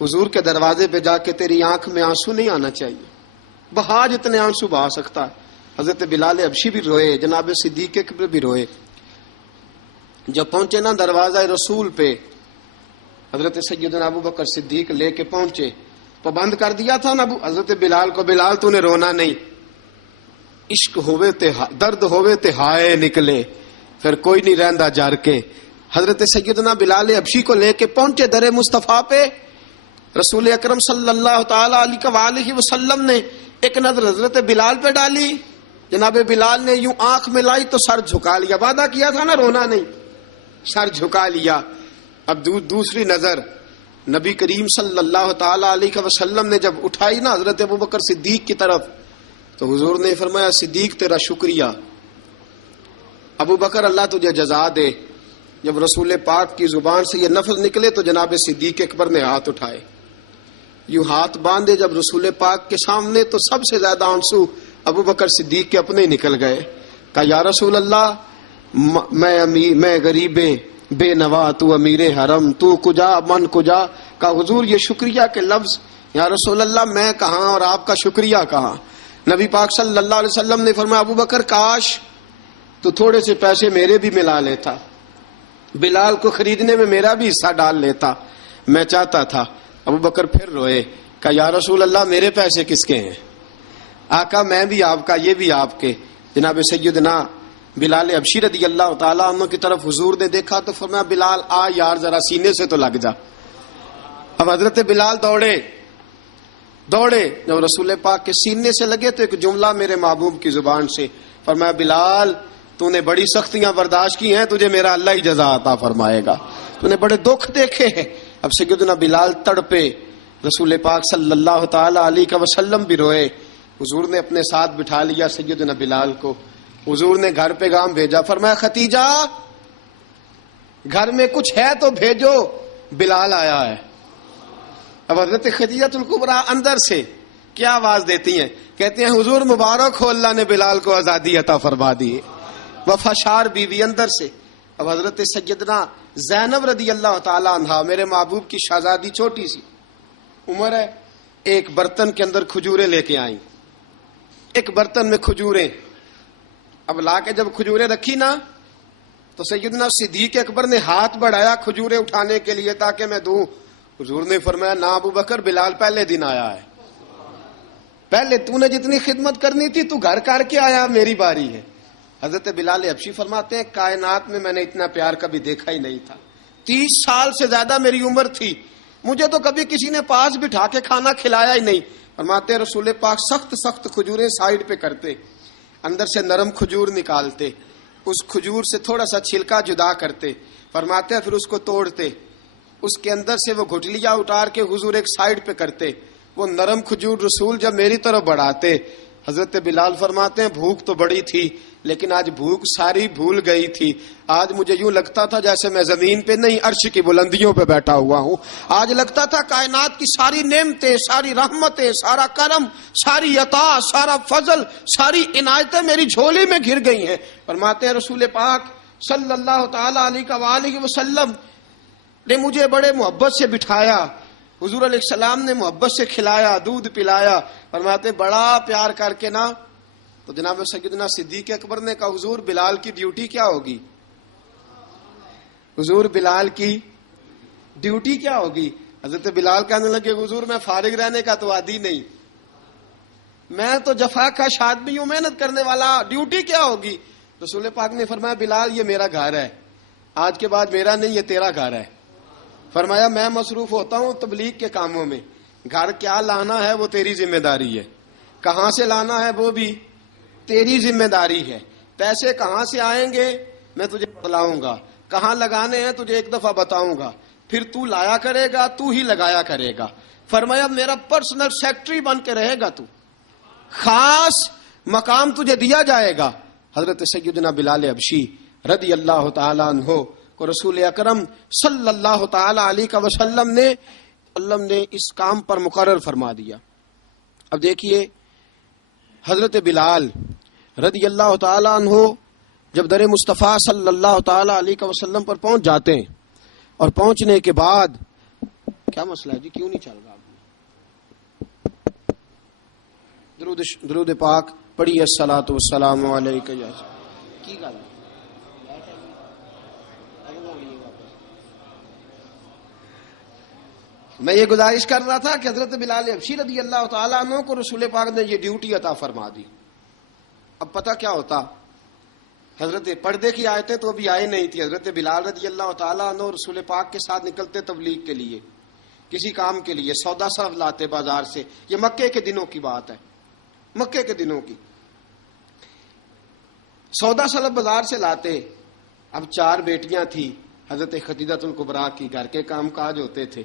حضور کے دروازے پہ جا کے تیری آنکھ میں آنسو نہیں آنا چاہیے، بہا جتنے آنسو بہا سکتا ہے. حضرت بلال حبشی بھی روئے، جناب صدیق اکبر بھی روئے. جب پہنچے نا دروازہ رسول پہ، حضرت سیدنا ابو بکر صدیق لے کے پہنچے. پابند کر دیا تھا نا حضرت بلال کو، بلال تو نے رونا نہیں، عشق ہوئے تے درد ہوئے تے ہائے نکلے، پھر کوئی نہیں رہندا جار کے. حضرت سیدنا بلال حبشی کو لے کے پہنچے در مصطفیٰ پہ. رسول اکرم صلی اللہ تعالی علیہ وسلم نے ایک نظر حضرت بلال پہ ڈالی. جناب بلال نے یوں آنکھ ملائی تو سر جھکا لیا. وعدہ کیا تھا نا رونا نہیں، سر جھکا لیا. اب دوسری نظر نبی کریم صلی اللہ تعالی علیہ وسلم نے جب اٹھائی نا حضرت ابو بکر صدیق کی طرف تو حضور نے فرمایا صدیق تیرا شکریہ، ابو بکر اللہ تجھے جزا دے. جب رسول پاک کی زبان سے یہ لفظ نکلے تو جناب صدیق اکبر نے ہاتھ اٹھائے، یوں ہاتھ باندھے جب رسول پاک کے سامنے تو سب سے زیادہ آنسو ابو بکر صدیق کے اپنے نکل گئے. کہا یا رسول اللہ میں غریب بے نوا، تو امیر حرم، تو کجا من کجا. کہا حضور یہ شکریہ کے لفظ، یا رسول اللہ میں کہاں اور آپ کا شکریہ کہاں. نبی پاک صلی اللہ علیہ وسلم نے فرمایا ابو بکر کاش تو تھوڑے سے پیسے میرے بھی ملا لیتا، بلال کو خریدنے میں میرا بھی حصہ ڈال لیتا، میں چاہتا تھا. ابو بکر پھر روئے. کہا یا رسول اللہ میرے پیسے کس کے ہیں؟ آقا میں بھی آپ کا، یہ بھی آپ کے. جناب سیدنا بلال حبشی رضی اللہ تعالیٰ عنہ کی طرف حضور نے دیکھا تو فرمایا بلال آ یار ذرا سینے سے تو لگ جا. اب حضرت بلال دوڑے. جب رسول پاک کے سینے سے لگے تو ایک جملہ میرے محبوب کی زبان سے فرمایا بلال تو نے بڑی سختیاں برداشت کی ہیں، تجھے میرا اللہ ہی جزا عطا فرمائے گا، تو نے بڑے دکھ دیکھے ہیں. اب سیدنا بلال تڑپے. رسول پاک صلی اللہ تعالی علیہ وسلم بھی روئے. حضور نے اپنے ساتھ بٹھا لیا سیدنا بلال کو. حضور نے گھر پیغام بھیجا، فرمایا ختیجہ گھر میں کچھ ہے تو بھیجو، بلال آیا ہے. اب حضرت خدیجہ الکبریٰ اندر سے کیا آواز دیتی ہیں، کہتے ہیں حضور مبارک ہو، اللہ نے بلال کو آزادی عطا فرما دی. وفاشار بیوی اندر سے. اب حضرت سیدنا زینب رضی اللہ تعالی عنہا میرے محبوب کی شہزادی، چھوٹی سی عمر ہے، ایک برتن کے اندر کھجوریں لے کے آئیں. ایک برتن میں کھجوریں. اب لا کے جب کھجوریں رکھی نا تو سیدنا صدیق اکبر نے ہاتھ بڑھایا کھجوریں اٹھانے کے لیے تاکہ میں دوں. حضور نے فرمایا نہ ابو بکر، بلال پہلے دن آیا ہے. پہلے تو نے جتنی خدمت کرنی تھی تو گھر کر کے آیا، میری باری ہے۔ حضرت بلال حبشی فرماتے ہیں کائنات میں نے اتنا پیار کبھی دیکھا ہی نہیں تھا۔ 30 سال سے زیادہ میری عمر تھی، مجھے تو کبھی کسی نے پاس بٹھا کے کھانا کھلایا ہی نہیں۔ فرماتے ہیں رسول پاک سخت سخت کھجوریں سائیڈ پہ کرتے، اندر سے نرم کھجور نکالتے، اس کھجور سے تھوڑا سا چھلکا جدا کرتے، فرماتے ہیں پھر اس کو توڑتے، اس کے اندر سے وہ گھٹلیاں اتار کے حضور ایک سائیڈ پہ کرتے، وہ نرم کھجور رسول جب میری طرف بڑھاتے، حضرت بلال فرماتے ہیں بھوک تو بڑی تھی لیکن آج بھوک ساری بھول گئی تھی۔ آج مجھے یوں لگتا تھا جیسے میں زمین پہ نہیں عرش کی بلندیوں پہ بیٹھا ہوا ہوں۔ آج لگتا تھا کائنات کی ساری نعمتیں، ساری رحمتیں، سارا کرم، ساری عطا، سارا فضل، ساری عنایتیں میری جھولی میں گر گئی ہیں۔ فرماتے ہیں رسول پاک صلی اللہ تعالی علیہ وآلہ وسلم نے مجھے بڑے محبت سے بٹھایا، حضور علیہ السلام نے محبت سے کھلایا، دودھ پلایا۔ فرماتے بڑا پیار کر کے نا، تو جناب سیدنا صدیق اکبر نے کہا حضور بلال کی ڈیوٹی کیا ہوگی؟ حضور بلال کی ڈیوٹی کیا ہوگی؟ حضرت بلال کہنے لگے حضور میں فارغ رہنے کا تو عادی نہیں، میں تو جفا کش آدمی ہوں، محنت کرنے والا، ڈیوٹی کیا ہوگی؟ رسول پاک نے فرمایا بلال یہ میرا گھر ہے، آج کے بعد میرا نہیں یہ تیرا گھر ہے۔ فرمایا میں مصروف ہوتا ہوں تبلیغ کے کاموں میں، گھر کیا لانا ہے وہ تیری ذمہ داری ہے، کہاں سے لانا ہے وہ بھی تیری ذمہ داری ہے، پیسے کہاں سے آئیں گے میں تجھے بتلاؤں گا، کہاں لگانے ہیں تجھے ایک دفعہ بتاؤں گا، پھر تو لایا کرے گا، تو ہی لگایا کرے گا۔ فرمایا میرا پرسنل سیکٹری بن کے رہے گا، تو خاص مقام تجھے دیا جائے گا۔ حضرت سیدنا بلال حبشی رضی اللہ تعالی عنہ کو رسول اکرم صلی اللہ تعالی علیہ وسلم نے اس کام پر مقرر فرما دیا۔ اب دیکھیے حضرت بلال رضی اللہ تعالی عنہ جب در مصطفیٰ صلی اللہ تعالی علیہ وسلم پر پہنچ جاتے ہیں، اور پہنچنے کے بعد کیا مسئلہ ہے جی، کیوں نہیں چل رہا؟ درود پاک پڑھیے الصلاۃ والسلام علیک یا کی گل میں یہ گزارش کر رہا تھا کہ حضرت بلال حبشی رضی اللہ تعالیٰ عنہ کو رسول پاک نے یہ ڈیوٹی عطا فرما دی۔ اب پتہ کیا ہوتا، حضرت پردے کی آیتیں تو ابھی آئے نہیں تھی، حضرت بلال رضی اللہ تعالیٰ عنہ رسول پاک کے ساتھ نکلتے تبلیغ کے لیے، کسی کام کے لیے، سودا صرف لاتے بازار سے۔ یہ مکے کے دنوں کی بات ہے، مکے کے دنوں کی، سودا صرف بازار سے لاتے۔ اب 4 بیٹیاں تھیں حضرت خدیجہ الکبریٰ کی، گھر کے کام کاج ہوتے تھے،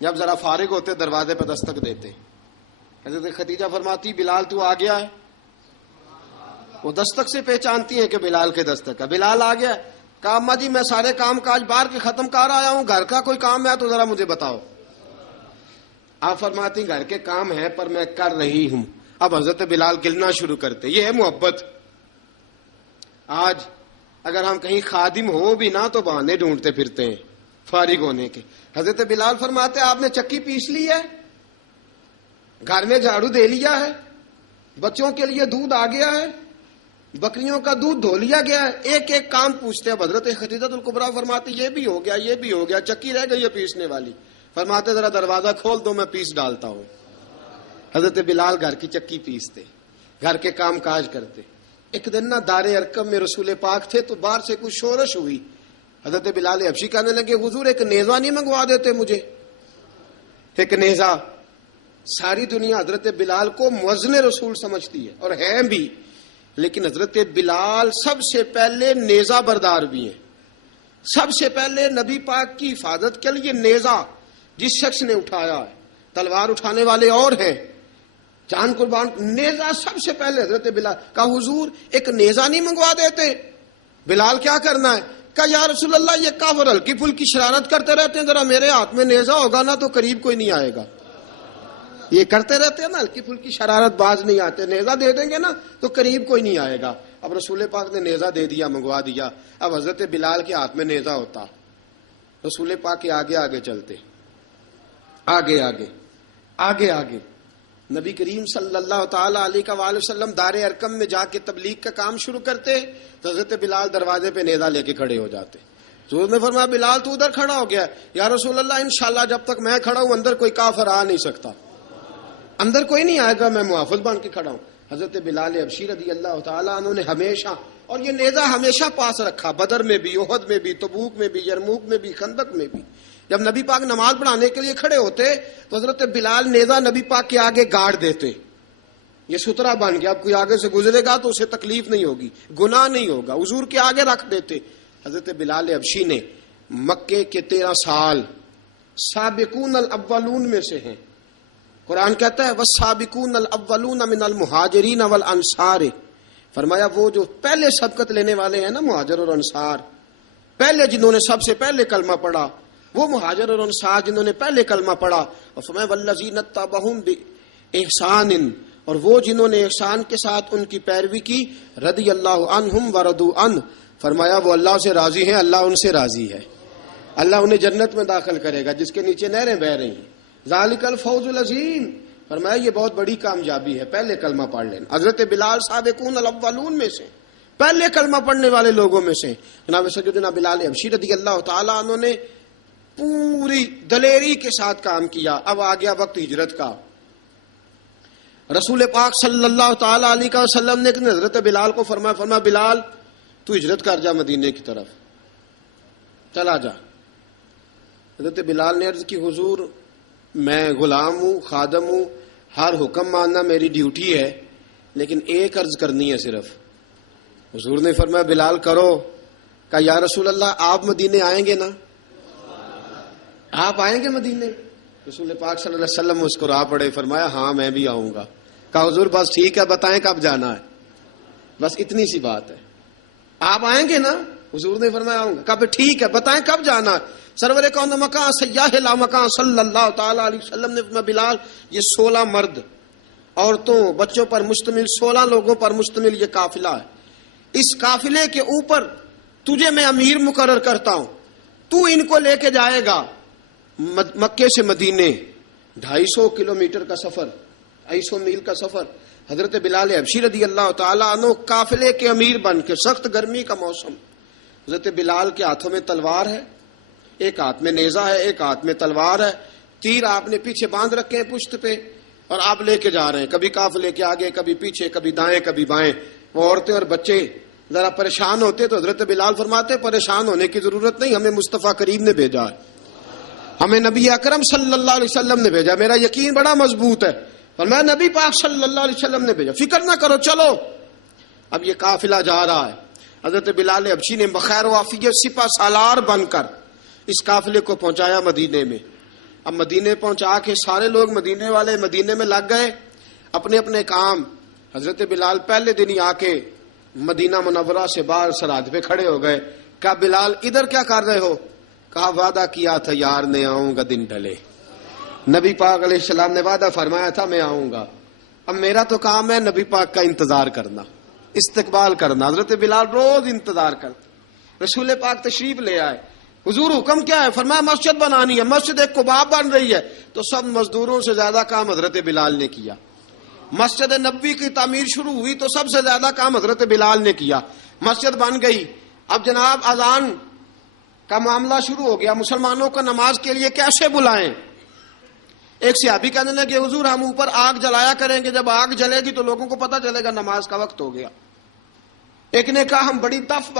جب ذرا فارغ ہوتے دروازے پہ دستک دیتے، حضرت خدیجہ فرماتی بلال تو آ گیا ہے، وہ دستک سے پہچانتی ہیں کہ بلال کے دستک ہے، بلال آ گیا۔ کہا اماں جی میں سارے کام کاج باہر کے ختم کر آیا ہوں، گھر کا کوئی کام ہے تو ذرا مجھے بتاؤ۔ آپ فرماتی گھر کے کام ہے پر میں کر رہی ہوں۔ اب حضرت بلال گلنا شروع کرتے، یہ ہے محبت۔ آج اگر ہم کہیں خادم ہو بھی نہ تو بہانے ڈھونڈتے پھرتے ہیں فارغ ہونے کے۔ حضرت بلال فرماتے آپ نے چکی پیس لی ہے، گھر میں جھاڑو دے لیا ہے، بچوں کے لیے دودھ آ گیا ہے، بکریوں کا دودھ دھو لیا گیا ہے، ایک ایک کام پوچھتے۔ اب حضرت خدیجہ الکبریٰ فرماتی یہ بھی ہو گیا، یہ بھی ہو گیا، چکی رہ گئی ہے پیسنے والی۔ فرماتے ذرا دروازہ کھول دو میں پیس ڈالتا ہوں۔ حضرت بلال گھر کی چکی پیستے، گھر کے کام کاج کرتے۔ ایک دن نہ دار ارقم میں رسول پاک تھے تو باہر سے کچھ شورش ہوئی، حضرت بلال حبشی کہنے لگے حضور ایک نیزہ نہیں منگوا دیتے مجھے؟ ایک نیزہ۔ ساری دنیا حضرت بلال کو مؤذن رسول سمجھتی ہے اور ہیں بھی، لیکن حضرت بلال سب سے پہلے نیزہ بردار بھی ہیں۔ سب سے پہلے نبی پاک کی حفاظت کے لیے نیزہ جس شخص نے اٹھایا ہے، تلوار اٹھانے والے اور ہیں، جان قربان، نیزہ سب سے پہلے حضرت بلال۔ کہا حضور ایک نیزہ نہیں منگوا دیتے؟ بلال کیا کرنا ہے؟ کہا یا رسول اللہ یہ کافر ہلکی پھلکی شرارت کرتے رہتے ہیں، ذرا میرے ہاتھ میں نیزہ ہوگا نا تو قریب کوئی نہیں آئے گا۔ یہ کرتے رہتے ہیں نا ہلکی پھلکی شرارت، باز نہیں آتے، نیزہ دے دیں گے نا تو قریب کوئی نہیں آئے گا۔ اب رسول پاک نے نیزہ دے دیا، منگوا دیا۔ اب حضرت بلال کے ہاتھ میں نیزہ ہوتا، رسول پاک کے آگے آگے چلتے، آگے آگے آگے آگے۔ نبی کریم صلی اللہ تعالی علیہ وآلہ وسلم دار ارقم میں جا کے تبلیغ کا کام شروع کرتے تو حضرت بلال دروازے پہ نیزہ لے کے کھڑے ہو جاتے۔ حضور نے فرمایا بلال تو ادھر کھڑا ہو گیا، یا رسول اللہ انشاءاللہ جب تک میں کھڑا ہوں اندر کوئی کافر آ نہیں سکتا۔ اندر کوئی نہیں آئے گا، میں محافظ بن کے کھڑا ہوں۔ حضرت بلال حبشی رضی اللہ تعالیٰ عنہ نے ہمیشہ، اور یہ نیزہ ہمیشہ پاس رکھا، بدر میں بھی، احد میں بھی، تبوک میں بھی، یرموک میں بھی، خندق میں بھی۔ جب نبی پاک نماز پڑھانے کے لیے کھڑے ہوتے تو حضرت بلال نیزہ نبی پاک کے آگے گاڑ دیتے، یہ سترا بن گیا، اب کوئی آگے سے گزرے گا تو اسے تکلیف نہیں ہوگی، گناہ نہیں ہوگا، حضور کے آگے رکھ دیتے۔ حضرت بلال حبشی نے مکے کے 13 سال سابقون الاولون میں سے ہیں۔ قرآن کہتا ہے والسابقون الاولون من المہاجرین والانصار، فرمایا وہ جو پہلے سبقت لینے والے ہیں نا، مہاجر اور انصار، پہلے جنہوں نے سب سے پہلے کلمہ پڑھا، وہ مہاجر اور انصار جنہوں نے پہلے کلمہ پڑھا۔ اور فرمایا والذین اتبعوہم باحسان، اور وہ جنہوں نے احسان کے ساتھ ان کی پیروی کی، رضی اللہ عنہم ورضوا عنہ، فرمایا وہ اللہ سے راضی ہیں، اللہ ان سے راضی ہے، اللہ انہیں جنت میں داخل کرے گا جس کے نیچے نہریں بہہ رہی ہیں۔ ذالک الفوز العظیم، فرمایا یہ بہت بڑی کامیابی ہے پہلے کلمہ پڑھ لینا۔ حضرت بلال سابقون الاولون میں سے، پہلے کلمہ پڑھنے والے لوگوں میں سے۔ جناب سیدنا بلال حبشی رضی اللہ تعالیٰ عنہ نے پوری دلیری کے ساتھ کام کیا۔ اب آ گیا وقت ہجرت کا۔ رسول پاک صلی اللہ تعالیٰ علیہ وسلم نے حضرت بلال کو فرمایا بلال تو ہجرت کر جا مدینے کی طرف، چلا جا۔ حضرت بلال نے عرض کی حضور میں غلام ہوں، خادم ہوں، ہر حکم ماننا میری ڈیوٹی ہے، لیکن ایک عرض کرنی ہے صرف۔ حضور نے فرمایا بلال کرو۔ کہا یا رسول اللہ آپ مدینے آئیں گے نا، آپ آئیں گے مدینے؟ رسول پاک صلی اللہ علیہ وسلم مسکرا پڑے، فرمایا ہاں میں بھی آؤں گا۔ کہا حضور بس ٹھیک ہے، بتائیں کب جانا ہے، بس اتنی سی بات ہے، آپ آئیں گے نا؟ حضور نے فرمایا آؤں گا۔ کہا ٹھیک ہے، بتائیں کب جانا ہے؟ سرور کون مکان سیاح لا مکان صلی اللہ تعالی علیہ وسلم نے فرمایا بلال یہ 16 مرد، عورتوں، بچوں پر مشتمل 16 لوگوں پر مشتمل یہ قافلہ ہے، اس قافلے کے اوپر تجھے میں امیر مقرر کرتا ہوں، تو ان کو لے کے جائے گا مکے سے مدینے، 250 کلومیٹر کا سفر، 250 میل کا سفر۔ حضرت بلال حبشی رضی اللہ تعالیٰ عنہ قافلے کے امیر بن کے، سخت گرمی کا موسم، حضرت بلال کے ہاتھوں میں تلوار ہے، ایک ہاتھ میں نیزہ ہے، ایک ہاتھ میں تلوار ہے، تیر آپ نے پیچھے باندھ رکھے ہیں پشت پہ، اور آپ لے کے جا رہے ہیں، کبھی قافلے کے آگے، کبھی پیچھے، کبھی دائیں کبھی بائیں۔ وہ عورتیں اور بچے ذرا پریشان ہوتے تو حضرت بلال فرماتے پریشان ہونے کی ضرورت نہیں، ہمیں مصطفیٰ کریم نے بھیجا ہے، ہمیں نبی اکرم صلی اللہ علیہ وسلم نے بھیجا، میرا یقین بڑا مضبوط ہے، فرمایا نبی پاک صلی اللہ علیہ وسلم نے بھیجا، فکر نہ کرو چلو۔ اب یہ قافلہ جا رہا ہے، حضرت بلال حبشی نے بخیر و عافیت سپہ سالار بن کر اس قافلے کو پہنچایا مدینے میں۔ اب مدینے پہنچا کے سارے لوگ مدینے والے مدینے میں لگ گئے اپنے اپنے کام۔ حضرت بلال پہلے دن ہی آ کے مدینہ منورہ سے باہر سرحد پہ کھڑے ہو گئے۔ کہا بلال ادھر کیا کر رہے ہو؟ کہا وعدہ کیا تھا یار نے آؤں گا دن ڈھلے، نبی پاک علیہ السلام نے وعدہ فرمایا تھا میں آؤں گا، اب میرا تو کام ہے نبی پاک کا انتظار کرنا، استقبال کرنا۔ حضرت بلال روز انتظار کرتے، رسول پاک تشریف لے آئے، حضور حکم کیا ہے؟ فرمایا مسجد بنانی ہے، مسجد قباء بن رہی ہے، تو سب مزدوروں سے زیادہ کام حضرت بلال نے کیا۔ مسجد نبوی کی تعمیر شروع ہوئی تو سب سے زیادہ کام حضرت بلال نے کیا، مسجد بن گئی۔ اب جناب اذان کا معاملہ شروع ہو گیا، مسلمانوں کو نماز کے لیے کیسے بلائیں؟ ایک صحابی کہنے لگے حضور ہم اوپر آگ جلایا کریں گے، جب آگ جلے گی تو لوگوں کو پتہ چلے گا نماز کا وقت ہو گیا۔ ایک نے کہا ہم بڑی دف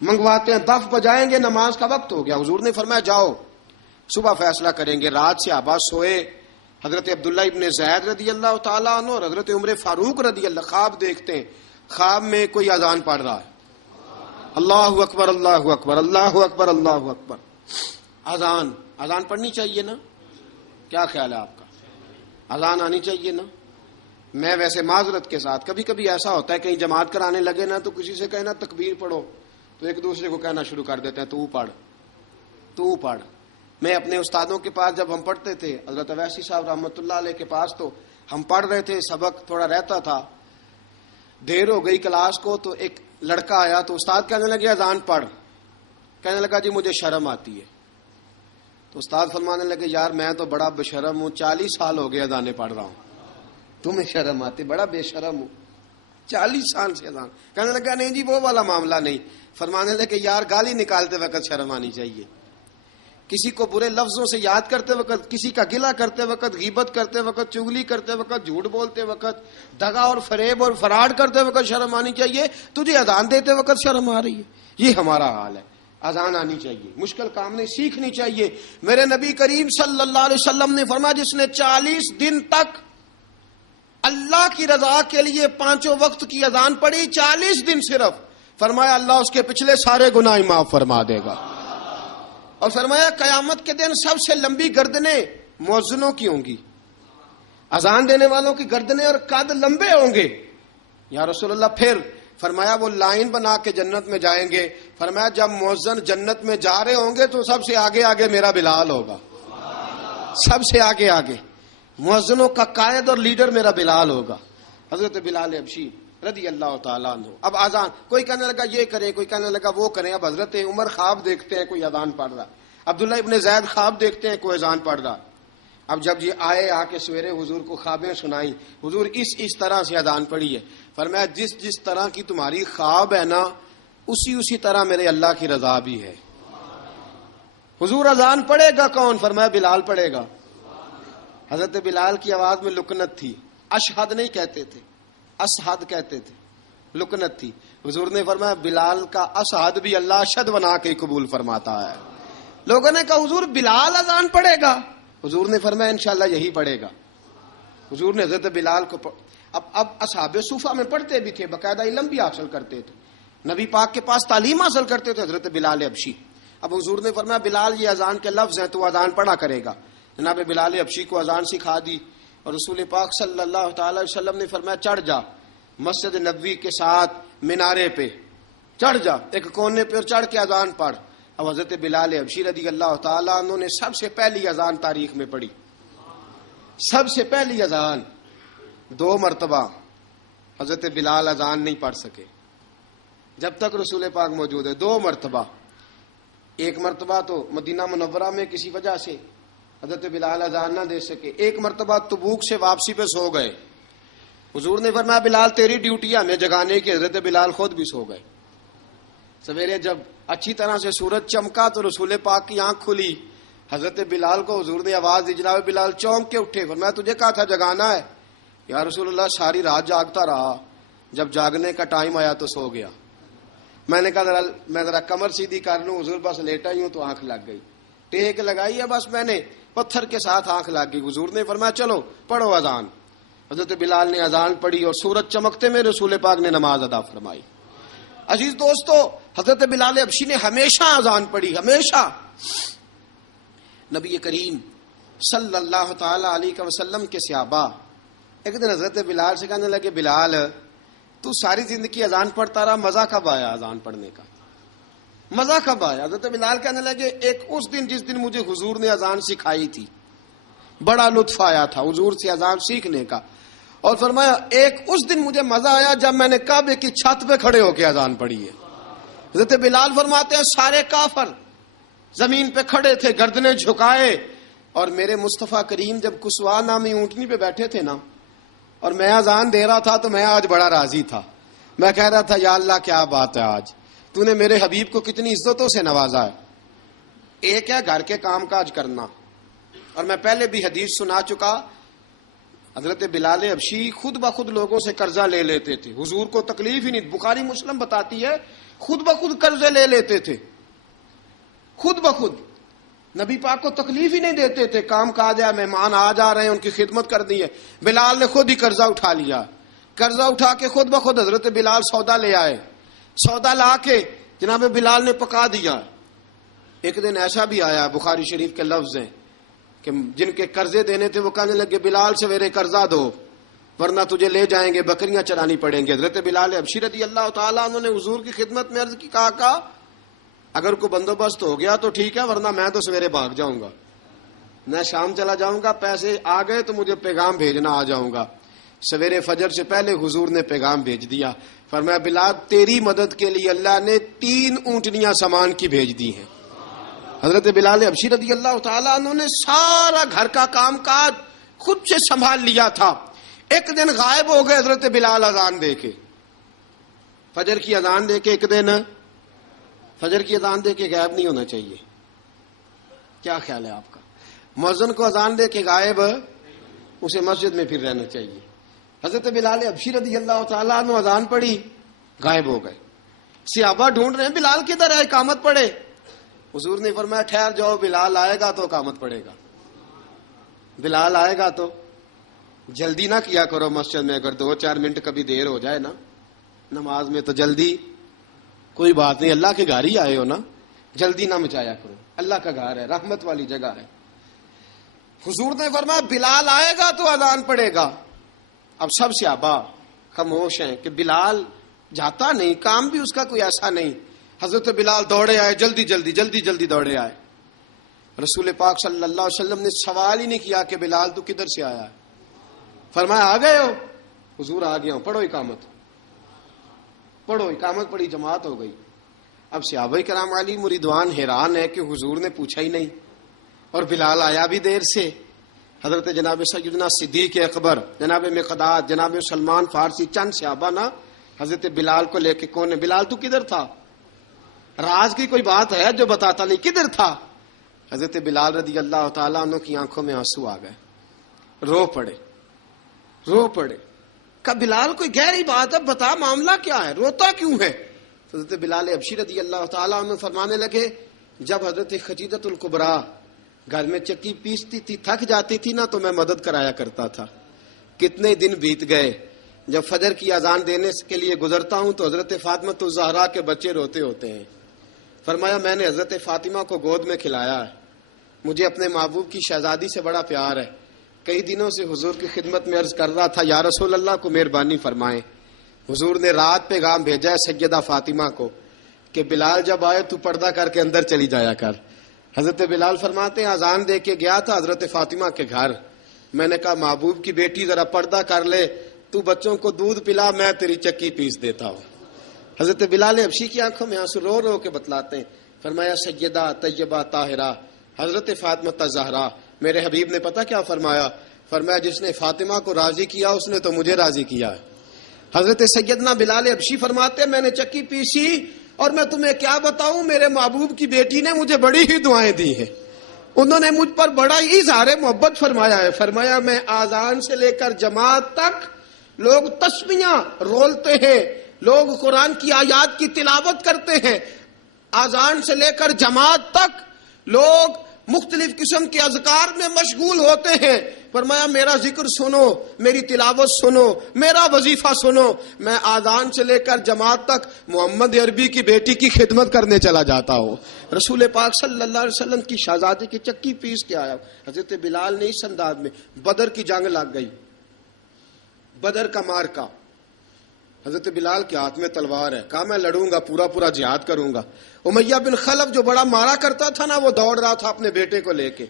منگواتے ہیں، دف بجائیں گے، نماز کا وقت ہو گیا۔ حضور نے فرمایا جاؤ صبح فیصلہ کریں گے۔ رات سے صحابہ سوئے، حضرت عبداللہ ابن زید رضی اللہ تعالیٰ عنہ اور حضرت عمر فاروق رضی اللہ خواب دیکھتے ہیں، خواب میں کوئی اذان پڑھ رہا ہے، اللہ اکبر اللہ اکبر اللہ اکبر اللہ اکبر۔ اذان پڑھنی چاہیے نا؟ کیا خیال ہے آپ کا؟ اذان آنی چاہیے نا؟ میں ویسے معذرت کے ساتھ کبھی کبھی ایسا ہوتا ہے کہیں جماعت کرانے لگے نا تو کسی سے کہنا تکبیر پڑھو تو ایک دوسرے کو کہنا شروع کر دیتے ہیں تو پڑھ۔ میں اپنے استادوں کے پاس جب ہم پڑھتے تھے، حضرت اویسی صاحب رحمۃ اللہ علیہ کے پاس، تو ہم پڑھ رہے تھے، سبق تھوڑا رہتا تھا، دیر ہو گئی کلاس کو، تو ایک لڑکا آیا تو استاد کہنے لگے اذان پڑھ، کہنے لگا جی مجھے شرم آتی ہے۔ تو استاد فرمانے لگے یار میں تو بڑا بے شرم ہوں، 40 سال ہو گئے اذانیں پڑھ رہا ہوں، تمہیں شرم آتی؟ بڑا بے شرم ہوں، 40 سال سے اذان۔ کہنے لگا نہیں جی وہ والا معاملہ نہیں۔ فرمانے لگے یار گالی نکالتے وقت شرم آنی چاہیے، کسی کو برے لفظوں سے یاد کرتے وقت، کسی کا گلہ کرتے وقت، غیبت کرتے وقت، چغلی کرتے وقت، جھوٹ بولتے وقت، دغا اور فریب اور فراڈ کرتے وقت شرم آنی چاہیے. تجھے اذان دیتے وقت شرم آ رہی ہے. یہ ہمارا حال ہے. اذان آنی چاہیے، مشکل کام نہیں، سیکھنی چاہیے. میرے نبی کریم صلی اللہ علیہ وسلم نے فرمایا جس نے 40 دن تک اللہ کی رضا کے لیے 5 وقت کی اذان پڑھی، 40 دن صرف، فرمایا اللہ اس کے پچھلے سارے گناہ معاف فرما دے گا. اور فرمایا قیامت کے دن سب سے لمبی گردنیں مؤذنوں کی ہوں گی، اذان دینے والوں کی گردنیں اور قد لمبے ہوں گے. یا رسول اللہ پھر؟ فرمایا وہ لائن بنا کے جنت میں جائیں گے. فرمایا جب مؤذن جنت میں جا رہے ہوں گے تو سب سے آگے آگے میرا بلال ہوگا، سب سے آگے آگے مؤذنوں کا قائد اور لیڈر میرا بلال ہوگا، حضرت بلال حبشی رضی اللہ تعالیٰ عنہ. اب اذان کوئی کہنے لگا یہ کریں، کوئی کہنے لگا وہ کریں. اب حضرت عمر خواب دیکھتے ہیں، کوئی اذان پڑھ رہا. عبداللہ ابن زید خواب دیکھتے ہیں، کوئی اذان پڑھ رہا. اب جب یہ آئے آ کے سویرے حضور کو خوابیں سنائیں، حضور اس طرح سے اذان پڑھی ہے. فرمایا جس طرح کی تمہاری خواب ہے نا، اسی طرح میرے اللہ کی رضا بھی ہے. حضور اذان پڑھے گا کون؟ فرمایا بلال پڑھے گا. حضرت بلال کی آواز میں لکنت تھی، اشہد نہیں کہتے تھے، اشہد کہتے تھے، لکنت تھی. حضور نے فرمایا بلال کا اشہد بھی اللہ اشہد بنا کے قبول فرماتا ہے. لوگوں نے کہا حضور بلال اذان پڑھے گا؟ حضور نے فرمایا انشاءاللہ یہی پڑھے گا. حضور نے حضرت بلال کو اب اصحاب صوفہ میں پڑھتے بھی تھے، باقاعدہ علم بھی حاصل کرتے تھے، نبی پاک کے پاس تعلیم حاصل کرتے تھے حضرت بلال حبشی. اب حضور نے فرمایا بلال یہ اذان کے لفظ ہیں، تو اذان پڑھا کرے گا. جناب بلال حبشی کو اذان سکھا دی اور رسول پاک صلی اللہ تعالی وسلم نے فرمایا چڑھ جا مسجد نبوی کے ساتھ مینارے پہ، چڑھ جا ایک کونے پہ اور چڑھ کے اذان پڑھ. اب حضرت بلال حبشی رضی اللہ تعالیٰ عنہ نے سب سے پہلی اذان تاریخ میں پڑھی. سب سے پہلی اذان 2 مرتبہ حضرت بلال اذان نہیں پڑھ سکے جب تک رسول پاک موجود ہے. 2 مرتبہ. ایک مرتبہ تو مدینہ منورہ میں کسی وجہ سے حضرت بلال اذان نہ دے سکے. ایک مرتبہ تبوک سے واپسی پہ سو گئے. حضور نے فرمایا بلال تیری ڈیوٹی ہے ہمیں جگانے کی. حضرت بلال خود بھی سو گئے. سویرے جب اچھی طرح سے سورج چمکا تو رسول پاک کی آنکھ کھلی. حضرت بلال کو حضور نے آواز دی. جناب بلال چونک کے اٹھے. فرمایا تجھے کہا تھا جگانا ہے. یا رسول اللہ ساری رات جاگتا رہا، جب جاگنے کا ٹائم آیا تو سو گیا. میں نے کہا میں ذرا کمر سیدھی کر لوں. حضور بس لیٹا ہی ہوں تو آنکھ لگ گئی. ٹیک لگائی ہے بس میں نے، پتھر کے ساتھ آنکھ لگ گئی. حضور نے فرمایا چلو پڑھو اذان. حضرت بلال نے اذان پڑھی اور سورج چمکتے میں رسول پاک نے نماز ادا فرمائی. عزیز دوستو حضرت بلال حبشی نے ہمیشہ اذان پڑھی، ہمیشہ. نبی کریم صلی اللہ تعالی علیہ وسلم کے صحابہ ایک دن حضرت بلال سے کہنے لگے بلال تو ساری زندگی اذان پڑھتا رہا، مزہ کب آیا اذان پڑھنے کا؟ مزہ کب آیا؟ حضرت بلال کہنے لگے ایک اس دن جس دن مجھے حضور نے اذان سکھائی تھی، بڑا لطف آیا تھا حضور سے اذان سیکھنے کا. اور فرمایا ایک اس دن مجھے مزہ آیا جب میں نے کعبے کی چھت پہ کھڑے ہو کے اذان پڑھی ہے. حضرت بلال فرماتے ہیں سارے کافر زمین پہ کھڑے تھے گردنیں جھکائے، اور میرے مصطفیٰ کریم جب کسوا نامی اونٹنی پہ بیٹھے تھے نا اور میں اذان دے رہا تھا تو میں آج بڑا راضی تھا. میں کہہ رہا تھا یا اللہ کیا بات ہے، آج تو نے میرے حبیب کو کتنی عزتوں سے نوازا ہے. ایک ہے گھر کے کام کاج کرنا، اور میں پہلے بھی حدیث سنا چکا، حضرت بلال حبشی خود بخود لوگوں سے قرضہ لے لیتے تھے. حضور کو تکلیف ہی نہیں، بخاری مسلم بتاتی ہے خود بخود قرضے لے لیتے تھے، خود بخود. نبی پاک کو تکلیف ہی نہیں دیتے تھے. کام کاج ہے، مہمان آ جا رہے ہیں، ان کی خدمت کر دی ہے. بلال نے خود ہی قرضہ اٹھا لیا. قرضہ اٹھا کے خود بخود حضرت بلال سودا لے آئے. سودا لا کے جناب بلال نے پکا دیا. ایک دن ایسا بھی آیا، بخاری شریف کے لفظ ہیں کہ جن کے قرضے دینے تھے وہ کہنے لگے بلال سویرے قرضہ دو ورنہ تجھے لے جائیں گے، بکریاں چرانی پڑیں گے. حضرت بلال حبشی رضی اللہ تعالیٰ انہوں نے حضور کی خدمت میں عرض کی، کہا اگر کوئی بندوبست ہو گیا تو ٹھیک ہے ورنہ میں تو سویرے بھاگ جاؤں گا، میں شام چلا جاؤں گا، پیسے آ گئے تو مجھے پیغام بھیجنا آ جاؤں گا. سویرے فجر سے پہلے حضور نے پیغام بھیج دیا. فرمایا بلال تیری مدد کے لیے اللہ نے 3 اونٹنیاں سامان کی بھیج دی ہیں. حضرت بلال حبشی رضی اللہ تعالیٰ عنہ نے سارا گھر کا کام کاج خود سے سنبھال لیا تھا. ایک دن غائب ہو گئے حضرت بلال اذان دے کے، فجر کی اذان دے کے. ایک دن فجر کی اذان دے کے غائب نہیں ہونا چاہیے. کیا خیال ہے آپ کا؟ مؤذن کو اذان دے کے غائب اسے مسجد میں پھر رہنا چاہیے. حضرت بلال حبشی رضی اللہ تعالیٰ عنہ اذان پڑھی, غائب ہو گئے. صحابہ ڈھونڈ رہے ہیں بلال کدھر ہے, اقامت پڑھے. حضور نے فرمایا ٹھہر جاؤ, بلال آئے گا تو اقامت پڑھے گا. بلال آئے گا تو جلدی نہ کیا کرو مسجد میں. اگر 2-4 منٹ کبھی دیر ہو جائے نا نماز میں تو جلدی کوئی بات نہیں, اللہ کے گھر ہی آئے ہو نا, جلدی نہ مچایا کرو. اللہ کا گھر ہے, رحمت والی جگہ ہے. حضور نے فرمایا بلال آئے گا تو اذان پڑے گا. اب سب صحابہ خاموش ہیں کہ بلال جاتا نہیں, کام بھی اس کا کوئی ایسا نہیں. حضرت بلال دوڑے آئے, جلدی جلدی جلدی جلدی دوڑے آئے. رسول پاک صلی اللہ علیہ وسلم نے سوال ہی نہیں کیا کہ بلال تو کدھر سے آیا ہے, فرمایا آ گئے ہو. حضور آ گیا ہوں, پڑھو اقامت. پڑھو اقامت پڑھی, جماعت ہو گئی. اب صحابہ کرام علی مریدوان حیران ہے کہ حضور نے پوچھا ہی نہیں اور بلال آیا بھی دیر سے. حضرت جناب سیدنا صدیق اکبر, جناب مقداد, جناب سلمان فارسی, چند صحابہ نا حضرت بلال کو لے کے کون ہے, بلال تو کدھر تھا, راز کی کوئی بات ہے جو بتاتا نہیں, کدھر تھا. حضرت بلال رضی اللہ تعالیٰ عنہ کی آنکھوں میں آنسو آ گئے, رو پڑے. کہ بلال کوئی گہری بات ہے, بتا معاملہ کیا ہے, روتا کیوں ہے. حضرت بلال حبشی رضی اللہ تعالیٰ عنہ فرمانے لگے جب حضرت خدیجہ الکبریٰ گھر میں چکی پیستی تھی, تھک جاتی تھی نا, تو میں مدد کرایا کرتا تھا. کتنے دن بیت گئے, جب فجر کی اذان دینے کے لیے گزرتا ہوں تو حضرت فاطمہ الزہرا کے بچے روتے ہوتے ہیں. فرمایا میں نے حضرت فاطمہ کو گود میں کھلایا ہے, مجھے اپنے محبوب کی شہزادی سے بڑا پیار ہے. کئی دنوں سے حضور کی خدمت میں عرض کر رہا تھا یا رسول اللہ کو مہربانی فرمائیں. حضور نے رات پیغام بھیجا ہے سیدہ فاطمہ کو کہ بلال جب آئے تو پردہ کر کے اندر چلی جایا کر. حضرت بلال فرماتے ہیں اذان دے کے گیا تھا حضرت فاطمہ کے گھر, میں نے کہا محبوب کی بیٹی ذرا پردہ کر لے, تو بچوں کو دودھ پلا, میں تیری چکی پیس دیتا ہوں. حضرت بلال حبشی کی آنکھوں میں آنسو رو رو کے بتلاتے ہیں. فرمایا سیدہ طیبہ طاہرہ حضرت فاطمہ الزہرا, میرے حبیب نے پتہ کیا فرمایا, فرمایا جس نے فاطمہ کو راضی کیا اس نے تو مجھے راضی کیا ہے. حضرت سیدنا بلال حبشی فرماتے ہیں میں نے چکی پیسی اور میں تمہیں کیا بتاؤں, میرے محبوب کی بیٹی نے مجھے بڑی ہی دعائیں دی ہیں, انہوں نے مجھ پر بڑا ہی اظہار محبت فرمایا ہے. فرمایا میں آذان سے لے کر جماعت تک لوگ تسبیحاں رولتے ہیں, لوگ قرآن کی آیات کی تلاوت کرتے ہیں, آذان سے لے کر جماعت تک لوگ مختلف قسم کے اذکار میں مشغول ہوتے ہیں. فرمایا میرا ذکر سنو, میری تلاوت سنو, میرا وظیفہ سنو, میں آذان سے لے کر جماعت تک محمد عربی کی بیٹی کی خدمت کرنے چلا جاتا ہوں. رسول پاک صلی اللہ علیہ وسلم کی شہزادی کی چکی پیس کے آیا. حضرت بلال نے اس انداز میں, بدر کی جنگ لگ گئی, بدر کا مارکا, حضرت بلال کے ہاتھ میں تلوار ہے, کہا میں لڑوں گا, پورا جہاد کروں گا. امیہ بن خلف جو بڑا مارا کرتا تھا نا, وہ دوڑ رہا تھا اپنے بیٹے کو لے کے,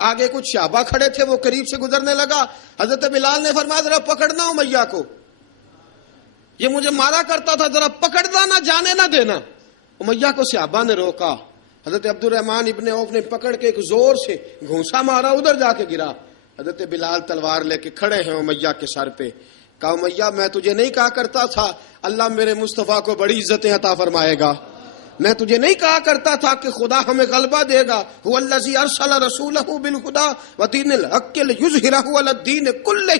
آگے کچھ صحابہ کھڑے تھے, وہ قریب سے گزرنے لگا. حضرت بلال نے فرمایا ذرا پکڑنا امیہ کو, یہ مجھے مارا کرتا تھا, ذرا پکڑنا, نہ جانے نہ دینا. امیہ کو صحابہ نے روکا. حضرت عبد الرحمن ابن عوف نے پکڑ کے ایک زور سے گھونسا مارا, ادھر جا کے گرا. حضرت بلال تلوار لے کے کھڑے ہیں امیہ کے سر پہ. کہا امیہ میں تجھے نہیں کہا کرتا تھا اللہ میرے مصطفیٰ کو بڑی عزتیں عطا فرمائے گا, میں تجھے نہیں کہا کرتا تھا کہ خدا ہمیں غلبہ دے گا, هو الذی ارسل رسولہ بالہدی ودین الحق لیظہرہ علی الدین کلہ,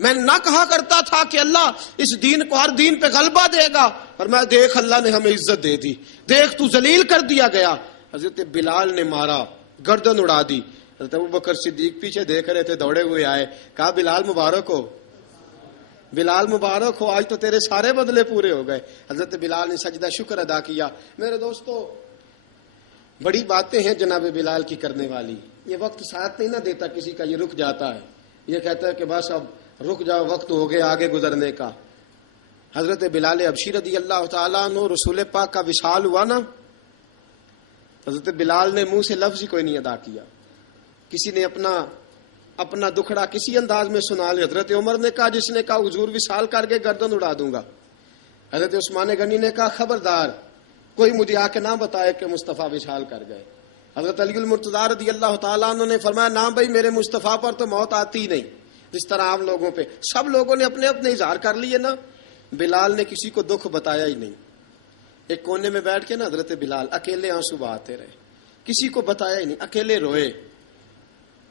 میں نہ کہا کرتا تھا کہ اللہ اس دین کو ہر دین پہ غلبہ دے گا, اور میں دیکھ اللہ نے ہمیں عزت دے دی, دیکھ تو ذلیل کر دیا گیا. حضرت بلال نے مارا, گردن اڑا دی. حضرت ابوبکر صدیق پیچھے دیکھ رہے تھے, دوڑے ہوئے آئے, کہا بلال مبارک ہو, بلال مبارک ہو, آج تو تیرے سارے بدلے پورے ہو گئے. حضرت بلال نے سجدہ شکر ادا کیا. میرے دوستو بڑی باتیں ہیں جناب بلال کی کرنے والی. یہ وقت ساتھ نہیں نہ دیتا کسی کا, یہ رک جاتا ہے, یہ کہتا ہے کہ بس اب رک جاؤ, وقت ہو گیا آگے گزرنے کا. حضرت بلال حبشی رضی اللہ تعالیٰ عنہ رسول پاک کا وصال ہوا نا, حضرت بلال نے منہ سے لفظ ہی کوئی نہیں ادا کیا. کسی نے اپنا دکھڑا کسی انداز میں سنا لیا. حضرت عمر نے کہا, جس نے کہا حضور وصال کر کے گردن اڑا دوں گا. حضرت عثمان غنی نے کہا خبردار کوئی مجھے آ کے نہ بتائے کہ مصطفیٰ وصال کر گئے. حضرت علی المرتضیٰ رضی اللہ تعالیٰ عنہ نے فرمایا نہ بھائی, میرے مصطفیٰ پر تو موت آتی ہی نہیں, جس طرح عام لوگوں پہ. سب لوگوں نے اپنے اپنے اظہار کر لیے نا, بلال نے کسی کو دکھ بتایا ہی نہیں. ایک کونے میں بیٹھ کے نا حضرت بلال اکیلے آنسو بہاتے رہے کسی کو بتایا ہی نہیں، اکیلے روئے۔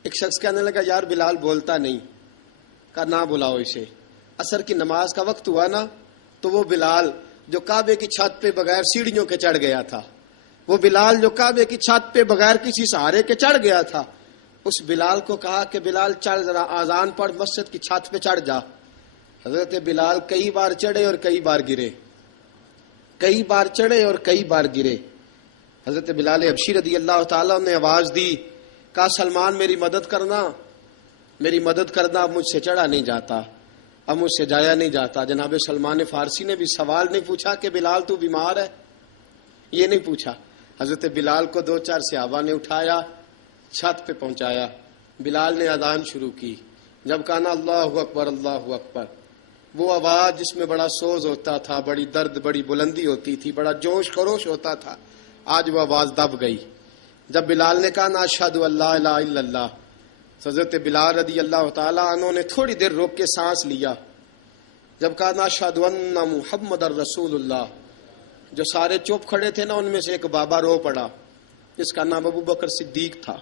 ایک شخص کہنے لگا یار بلال بولتا نہیں، کہا نہ بلاؤ اسے۔ عصر کی نماز کا وقت ہوا نا، تو وہ بلال جو کعبے کی چھت پہ بغیر سیڑھیوں کے چڑھ گیا تھا، وہ بلال جو کعبے کی چھت پہ بغیر کسی سہارے کے چڑھ گیا تھا، اس بلال کو کہا کہ بلال چڑھ ذرا، آذان پڑھ، مسجد کی چھت پہ چڑھ جا۔ حضرت بلال کئی بار چڑھے اور کئی بار گرے، کئی بار چڑھے اور کئی بار گرے۔ حضرت بلال حبشی رضی اللہ تعالیٰ نے آواز دی، کہا سلمان میری مدد کرنا، میری مدد کرنا، اب مجھ سے چڑھا نہیں جاتا، اب مجھ سے جایا نہیں جاتا۔ جناب سلمان فارسی نے بھی سوال نہیں پوچھا کہ بلال تو بیمار ہے، یہ نہیں پوچھا۔ حضرت بلال کو 2-4 صحابہ نے اٹھایا، چھت پہ پہنچایا۔ بلال نے اذان شروع کی۔ جب کہا نا اللہ اکبر اللہ اکبر، وہ آواز جس میں بڑا سوز ہوتا تھا، بڑی درد، بڑی بلندی ہوتی تھی، بڑا جوش خروش ہوتا تھا، آج وہ آواز دب گئی۔ جب بلال نے کہا نا اشہد ان لا الہ الا اللہ، حضرت بلال رضی اللہ تعالیٰ عنہ نے تھوڑی دیر روک کے سانس لیا۔ جب کہا نا اشہد ان محمد الرسول اللہ، جو سارے چپ کھڑے تھے نا، ان میں سے ایک بابا رو پڑا، جس کا نام ابو بکر صدیق تھا۔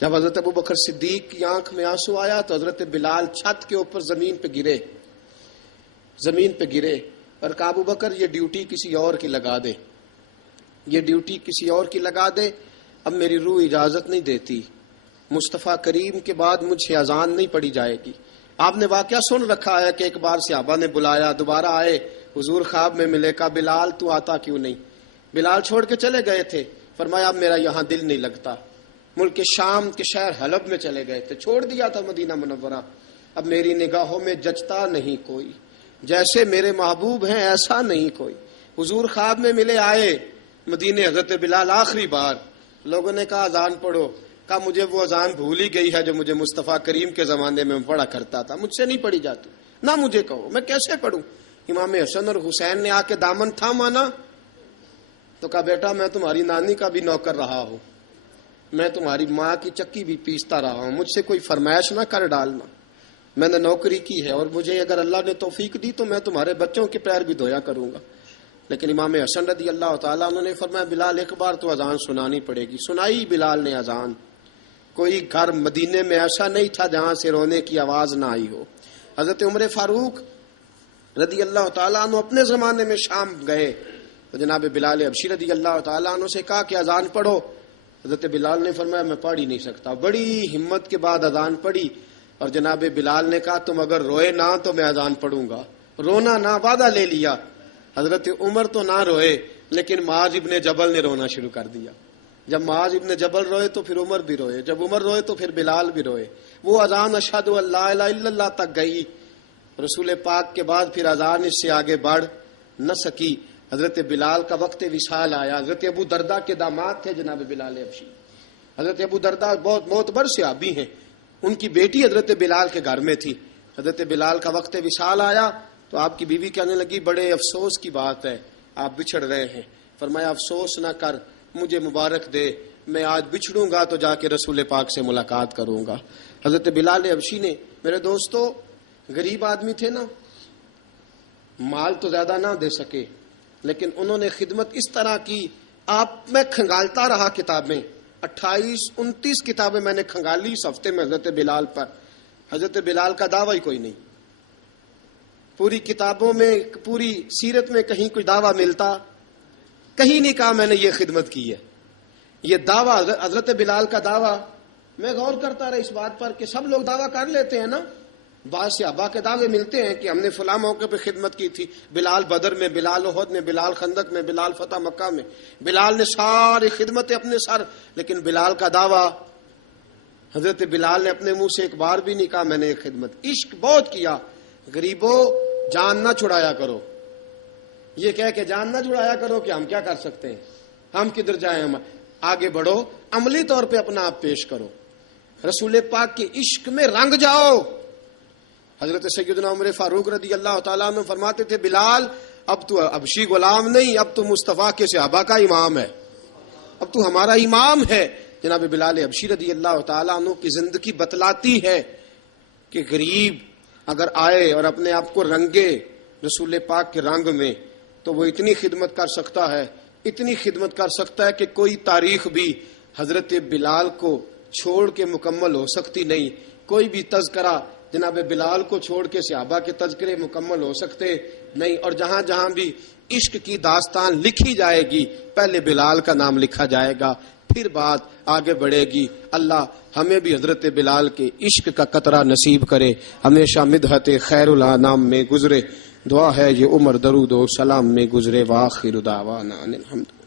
جب حضرت ابو بکر صدیق کی آنکھ میں آنسو آیا تو حضرت بلال چھت کے اوپر زمین پہ گرے، زمین پہ گرے اور کہا ابو بکر یہ ڈیوٹی کسی اور کی لگا دے، یہ ڈیوٹی کسی اور کی لگا دے، اب میری روح اجازت نہیں دیتی، مصطفیٰ کریم کے بعد مجھ سے اذان نہیں پڑھی جائے گی۔ آپ نے واقعہ سن رکھا ہے کہ ایک بار صحابہ نے بلایا، دوبارہ آئے، حضور خواب میں ملے، کہا بلال تو آتا کیوں نہیں؟ بلال چھوڑ کے چلے گئے تھے، فرمایا اب میرا یہاں دل نہیں لگتا۔ ملک شام کے شہر حلب میں چلے گئے تھے، چھوڑ دیا تھا مدینہ منورہ، اب میری نگاہوں میں جچتا نہیں کوئی، جیسے میرے محبوب ہیں ایسا نہیں کوئی۔ حضور خواب میں ملے، آئے مدینے، حضرت بلال آخری بار، لوگوں نے کہا اذان پڑھو، کہا مجھے وہ اذان بھول ہی گئی ہے جو مجھے مصطفیٰ کریم کے زمانے میں پڑھا کرتا تھا، مجھ سے نہیں پڑھی جاتی، نہ مجھے کہو، میں کیسے پڑھوں؟ امام حسن اور حسین نے آ کے دامن تھاما نا، تو کہا بیٹا میں تمہاری نانی کا بھی نوکر رہا ہوں، میں تمہاری ماں کی چکی بھی پیستا رہا ہوں، مجھ سے کوئی فرمائش نہ کر ڈالنا، میں نے نوکری کی ہے، اور مجھے اگر اللہ نے توفیق دی تو میں تمہارے بچوں کے پیر بھی دھویا کروں گا۔ لیکن امام حسن رضی اللہ تعالیٰ انہوں نے فرمایا بلال ایک بار تو اذان سنانی پڑے گی۔ سنائی بلال نے اذان۔ کوئی گھر مدینے میں ایسا نہیں تھا جہاں سے رونے کی آواز نہ آئی ہو۔ حضرت عمر فاروق رضی اللہ تعالیٰ عنہ اپنے زمانے میں شام گئے تو جناب بلال حبشی رضی اللہ تعالیٰ عنہ سے کہا کہ اذان پڑھو۔ حضرت بلال نے فرمایا میں پڑھ ہی نہیں سکتا، بڑی ہمت کے بعد اذان پڑھی، اور جناب بلال نے کہا تم اگر روئے نہ تو میں اذان پڑھوں گا، رونا نہ، وعدہ لے لیا۔ حضرت عمر تو نہ روئے، لیکن معاذ ابن جبل نے رونا شروع کر دیا۔ جب معاذ ابن جبل روئے تو پھر عمر بھی روئے، جب عمر روئے تو پھر بلال بھی روئے۔ وہ اذان اشہد ان لا الہ الا اللہ تک گئی، رسول پاک کے بعد پھر اذان اس سے آگے بڑھ نہ سکی۔ حضرت بلال کا وقت وصال آیا۔ حضرت ابو درداء کے داماد تھے جناب بلال حبشی۔ حضرت ابو درداء بہت معتبر صحابی ہیں، ان کی بیٹی حضرت بلال کے گھر میں تھی۔ حضرت بلال کا وقت وصال آیا تو آپ کی بیوی کہنے لگی بڑے افسوس کی بات ہے، آپ بچھڑ رہے ہیں۔ فرمایا افسوس نہ کر، مجھے مبارک دے، میں آج بچھڑوں گا تو جا کے رسول پاک سے ملاقات کروں گا۔ حضرت بلال حبشی نے، میرے دوستو، غریب آدمی تھے نا، مال تو زیادہ نہ دے سکے، لیکن انہوں نے خدمت اس طرح کی، میں کھنگالتا رہا کتابیں، 28-29 کتابیں میں نے کھنگالی اس ہفتے میں حضرت بلال پر۔ حضرت بلال کا دعویٰ ہی کوئی نہیں، پوری کتابوں میں، پوری سیرت میں کہیں کوئی دعویٰ ملتا؟ کہیں نہیں کہا میں نے یہ خدمت کی ہے۔ یہ دعویٰ حضرت بلال کا دعویٰ، میں غور کرتا رہا اس بات پر کہ سب لوگ دعویٰ کر لیتے ہیں نا، بعض صحابہ کے دعوے ملتے ہیں کہ ہم نے فلاں موقع پہ خدمت کی تھی، بلال بدر میں، بلال احد میں، بلال خندق میں، بلال فتح مکہ میں، بلال نے ساری خدمتیں اپنے سر، لیکن بلال کا دعویٰ، حضرت بلال نے اپنے منہ سے ایک بار بھی نہیں کہا میں نے یہ خدمت۔ عشق بہت کیا، غریبوں جان نہ چھڑایا کرو، یہ کہہ کہ جان نہ چھڑایا کرو کہ ہم کیا کر سکتے ہیں، ہم کدھر جائیں، ہم آگے بڑھو، عملی طور پہ اپنا آپ پیش کرو، رسول پاک کے عشق میں رنگ جاؤ۔ حضرت سیدنا عمر فاروق رضی اللہ تعالیٰ عنہ فرماتے تھے بلال اب تو حبشی غلام نہیں، اب تو مصطفیٰ کے صحابہ کا امام ہے، اب تو ہمارا امام ہے۔ جناب بلال حبشی رضی اللہ تعالیٰ عنہ کی زندگی بتلاتی ہے کہ غریب اگر آئے اور اپنے آپ کو رنگے رسول پاک کے رنگ میں تو وہ اتنی خدمت کر سکتا ہے اتنی خدمت کر سکتا ہے کہ کوئی تاریخ بھی حضرت بلال کو چھوڑ کے مکمل ہو سکتی نہیں، کوئی بھی تذکرہ جناب بلال کو چھوڑ کے صحابہ کے تذکرے مکمل ہو سکتے نہیں، اور جہاں جہاں بھی عشق کی داستان لکھی جائے گی پہلے بلال کا نام لکھا جائے گا، پھر بات آگے بڑھے گی۔ اللہ ہمیں بھی حضرت بلال کے عشق کا قطرہ نصیب کرے، ہمیشہ مدحت خیر الانام میں گزرے۔ دعا ہے یہ عمر درود و سلام میں گزرے۔ وآخر دعوانا ان الحمد